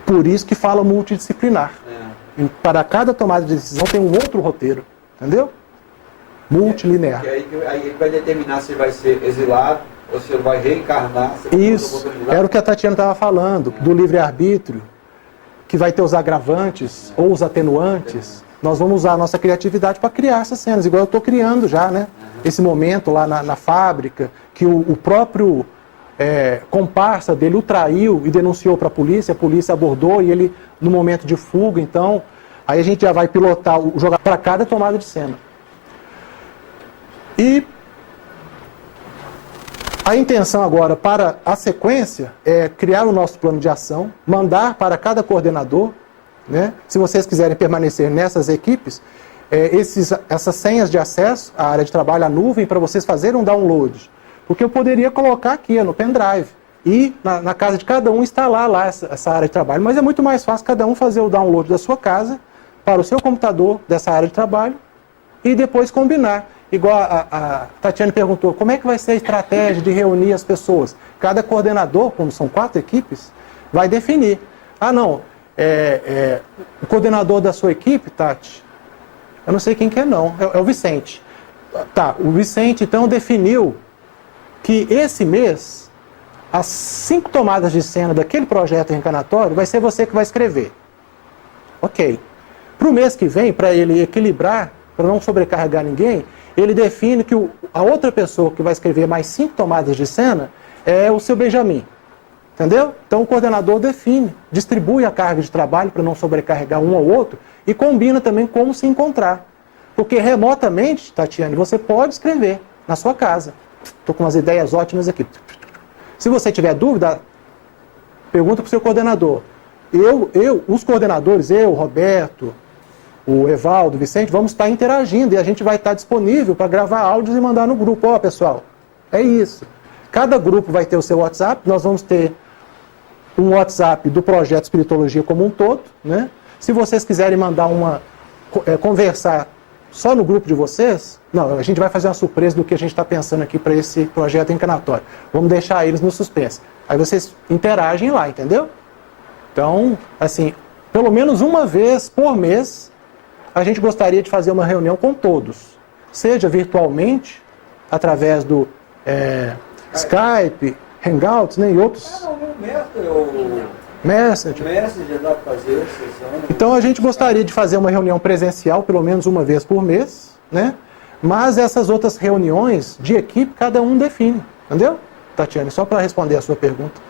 Por isso que fala multidisciplinar. Para cada tomada de decisão tem um outro roteiro, entendeu? Multilinear. Aí ele vai determinar se vai ser exilado ou se ele vai reencarnar. Isso, era o que a Tatiana estava falando, do livre-arbítrio, que vai ter os agravantes ou os atenuantes. Nós vamos usar a nossa criatividade para criar essas cenas, igual eu estou criando já, né? Esse momento lá na fábrica, que o próprio comparsa dele o traiu e denunciou para a polícia abordou e ele, no momento de fuga, então, aí a gente já vai pilotar o jogador para cada tomada de cena. E a intenção agora para a sequência é criar o nosso plano de ação, mandar para cada coordenador, né? Se vocês quiserem permanecer nessas equipes, essas senhas de acesso à área de trabalho, à nuvem, para vocês fazerem um download. Porque eu poderia colocar aqui no pendrive e na casa de cada um instalar lá essa área de trabalho, mas é muito mais fácil cada um fazer o download da sua casa para o seu computador dessa área de trabalho e depois combinar. Igual a Tatiana perguntou, como é que vai ser a estratégia de reunir as pessoas? Cada coordenador, como são 4 equipes, vai definir. Ah, não, o coordenador da sua equipe, Tati, eu não sei quem que é não, é o Vicente. Tá, o Vicente então definiu que esse mês, as 5 tomadas de cena daquele projeto reencarnatório, vai ser você que vai escrever. Ok. Para o mês que vem, para ele equilibrar, para não sobrecarregar ninguém, ele define que a outra pessoa que vai escrever mais 5 tomadas de cena é o seu Benjamin. Entendeu? Então o coordenador define, distribui a carga de trabalho para não sobrecarregar um ao outro e combina também como se encontrar. Porque remotamente, Tatiane, você pode escrever na sua casa. Estou com umas ideias ótimas aqui. Se você tiver dúvida, pergunta para o seu coordenador. Os coordenadores, o Roberto, o Evaldo, o Vicente, vamos estar interagindo e a gente vai estar disponível para gravar áudios e mandar no grupo. Ó, pessoal, é isso. Cada grupo vai ter o seu WhatsApp, nós vamos ter um WhatsApp do projeto Espiritologia como um todo, né? Se vocês quiserem mandar conversar só no grupo de vocês, não, a gente vai fazer uma surpresa do que a gente está pensando aqui para esse projeto encarnatório. Vamos deixar eles no suspense. Aí vocês interagem lá, entendeu? Então, assim, pelo menos uma vez por mês, a gente gostaria de fazer uma reunião com todos. Seja virtualmente, através do Skype, Hangouts, né, e outros. Messenger dá para fazer. Então a gente gostaria de fazer uma reunião presencial pelo menos uma vez por mês, né? Mas essas outras reuniões de equipe, cada um define, entendeu? Tatiane, só para responder a sua pergunta.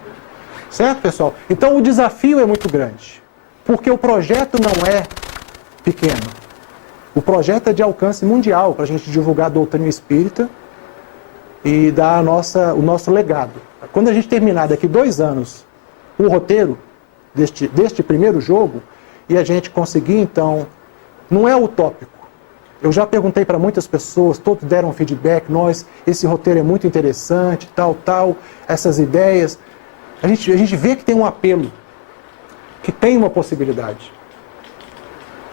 Certo, pessoal? Então o desafio é muito grande, porque o projeto não é pequeno. O projeto é de alcance mundial, para a gente divulgar a doutrina espírita e dar o nosso legado. Quando a gente terminar daqui 2 anos o roteiro deste primeiro jogo, e a gente conseguir, então, não é utópico. Eu já perguntei para muitas pessoas, todos deram feedback, esse roteiro é muito interessante, tal, essas ideias. A gente vê que tem um apelo que tem uma possibilidade.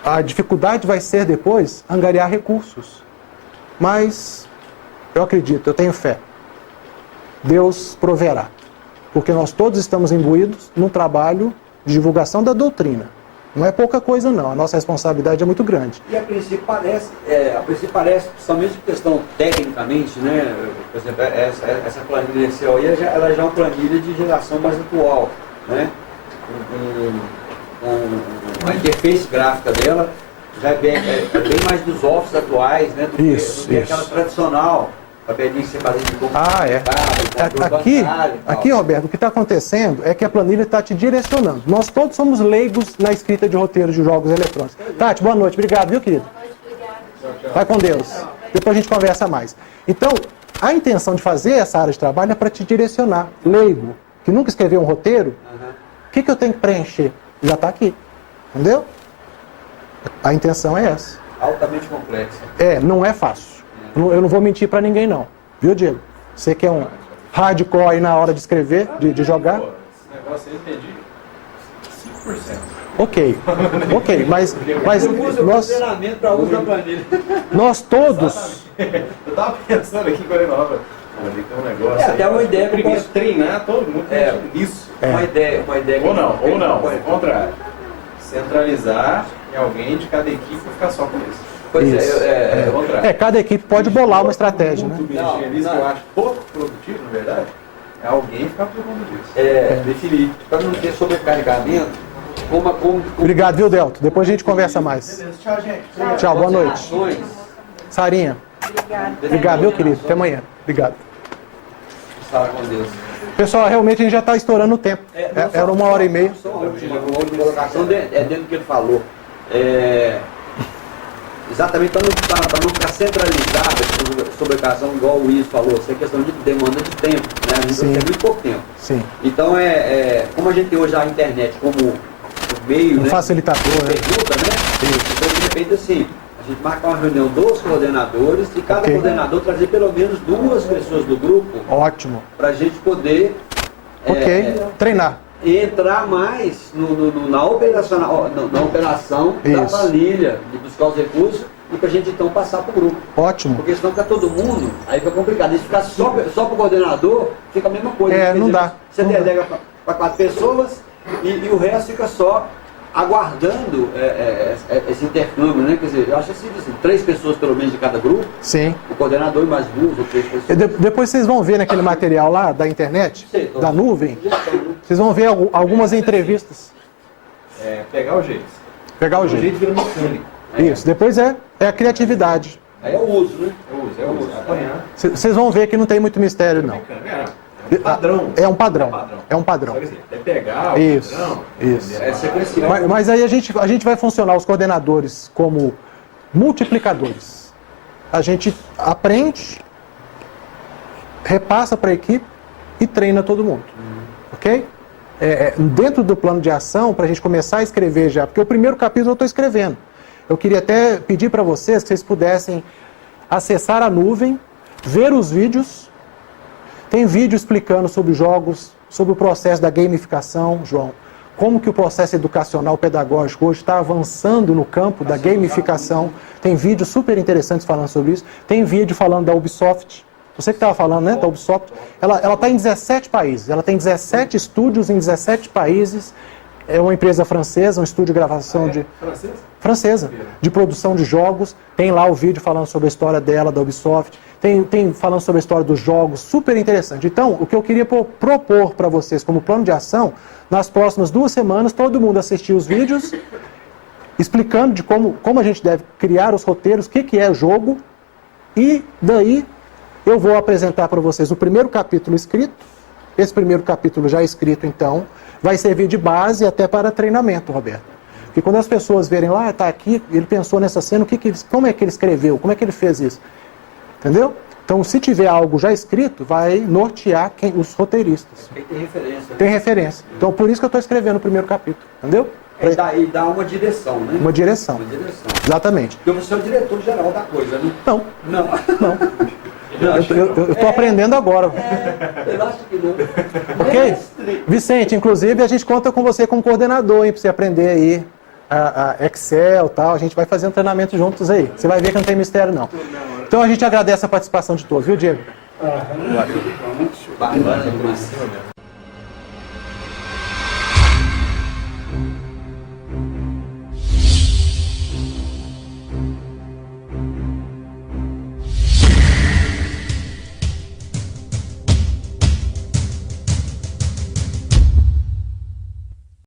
A dificuldade vai ser depois angariar recursos. Mas eu acredito, eu tenho fé. Deus proverá. Porque nós todos estamos imbuídos num trabalho de divulgação da doutrina. Não é pouca coisa não, a nossa responsabilidade é muito grande. E a princípio parece, principalmente questão tecnicamente, né? Por exemplo, essa planilha Excel aí, ela já é uma planilha de geração mais atual, né? A interface gráfica dela já é bem mais dos office atuais, né? Do que aquela tradicional. Aqui, Roberto, o que está acontecendo é que a planilha está te direcionando. Nós todos somos leigos na escrita de roteiros de jogos eletrônicos. Tati, boa noite. Obrigado, viu, querido? Boa noite, obrigada. Vai com Deus. Depois a gente conversa mais. Então, a intenção de fazer essa área de trabalho é para te direcionar. Leigo, que nunca escreveu um roteiro, o que eu tenho que preencher? Já está aqui. Entendeu? A intenção é essa. Altamente complexa. Não é fácil. Eu não vou mentir pra ninguém, não. Viu, Diego? Você que é um hardcore aí na hora de escrever, de jogar. Esse negócio aí eu entendi 5%. Ok, mas nós todos... Eu tava pensando aqui com a nova. Tem um negócio até uma ideia que eu posso treinar todo mundo nisso. Uma ideia ou não, ao contrário. Centralizar em alguém de cada equipe e ficar só com isso. Cada equipe pode bolar uma estratégia, né? Que eu acho pouco produtivo, na verdade, é alguém ficar por conta disso. Definir. Para não ter sobrecarregamento, Obrigado, viu, Delto? Depois a gente conversa mais. Beleza, tchau, gente. Tchau, boa noite. Sarinha. Obrigado, viu, querido? Até amanhã. Obrigado. Fala com Deus. Pessoal, realmente a gente já está estourando o tempo. Era 1h30. Uma colocação dentro do que ele falou. Exatamente para não ficar centralizada sobre a questão, igual o Luiz falou, essa é questão de demanda de tempo, né? A gente tem muito pouco tempo. Sim. Então, como a gente tem hoje a internet como meio, né? Facilitador, pergunta, né? Então, de repente, assim, a gente marca uma reunião dos coordenadores e cada coordenador trazer pelo menos 2 pessoas do grupo. Ótimo. Para a gente poder treinar. E entrar mais na operação da planilha, de buscar os recursos e para a gente então passar para o grupo. Ótimo. Porque senão fica todo mundo, aí fica complicado. E se ficar só para o coordenador, fica a mesma coisa. Não dá. Você delega para 4 pessoas e o resto fica só aguardando esse intercâmbio, né? Quer dizer, eu acho assim, 3 pessoas pelo menos de cada grupo. Sim. O coordenador e mais 2 ou 3 pessoas. Depois vocês vão ver naquele material lá da internet, da nuvem, vocês vão ver algumas entrevistas. Pegar o jeito. Pegar o jeito. jeito vira mecânico. Isso. Depois é a criatividade. Aí é o uso, né? É o uso. Apanhar. Vocês vão ver que não tem muito mistério, não. Padrão. É um padrão. É um padrão. É pegar o isso, padrão. Isso. É sequencial. Mas aí a gente vai funcionar os coordenadores como multiplicadores. A gente aprende, repassa para a equipe e treina todo mundo. Ok? Dentro do plano de ação, para a gente começar a escrever já, porque o primeiro capítulo eu estou escrevendo. Eu queria até pedir para vocês que vocês pudessem acessar a nuvem, ver os vídeos. Tem vídeo explicando sobre jogos, sobre o processo da gamificação, João. Como que o processo educacional pedagógico hoje está avançando no campo da gamificação. Tem vídeos super interessantes falando sobre isso. Tem vídeo falando da Ubisoft. Você que estava falando, né, da Ubisoft. Ela está em 17 países. Ela tem 17 estúdios em 17 países. É uma empresa francesa, um estúdio de gravação francesa, de produção de jogos. Tem lá o vídeo falando sobre a história dela, da Ubisoft. Tem falando sobre a história dos jogos, super interessante. Então, o que eu queria propor para vocês como plano de ação, nas próximas 2 semanas, todo mundo assistir os vídeos, explicando de como a gente deve criar os roteiros, o que é jogo, e daí eu vou apresentar para vocês o primeiro capítulo escrito. Esse primeiro capítulo já escrito, então, vai servir de base até para treinamento, Roberto. Porque quando as pessoas verem lá, está aqui, ele pensou nessa cena, como é que ele escreveu, como é que ele fez isso? Entendeu? Então, se tiver algo já escrito, vai nortear os roteiristas. Tem referência. Tem referência. Então, por isso que eu estou escrevendo o primeiro capítulo. Entendeu? E dá uma direção, né? Uma direção. Exatamente. Porque você é o diretor geral da coisa, né? Não. Eu estou aprendendo agora. Eu acho que não. Ok? Vicente, inclusive, a gente conta com você como coordenador, hein, para você aprender aí a Excel e tal. A gente vai fazer um treinamento juntos aí. Você vai ver que não tem mistério, não. Então a gente agradece a participação de todos, viu, Diego? Bacana demais.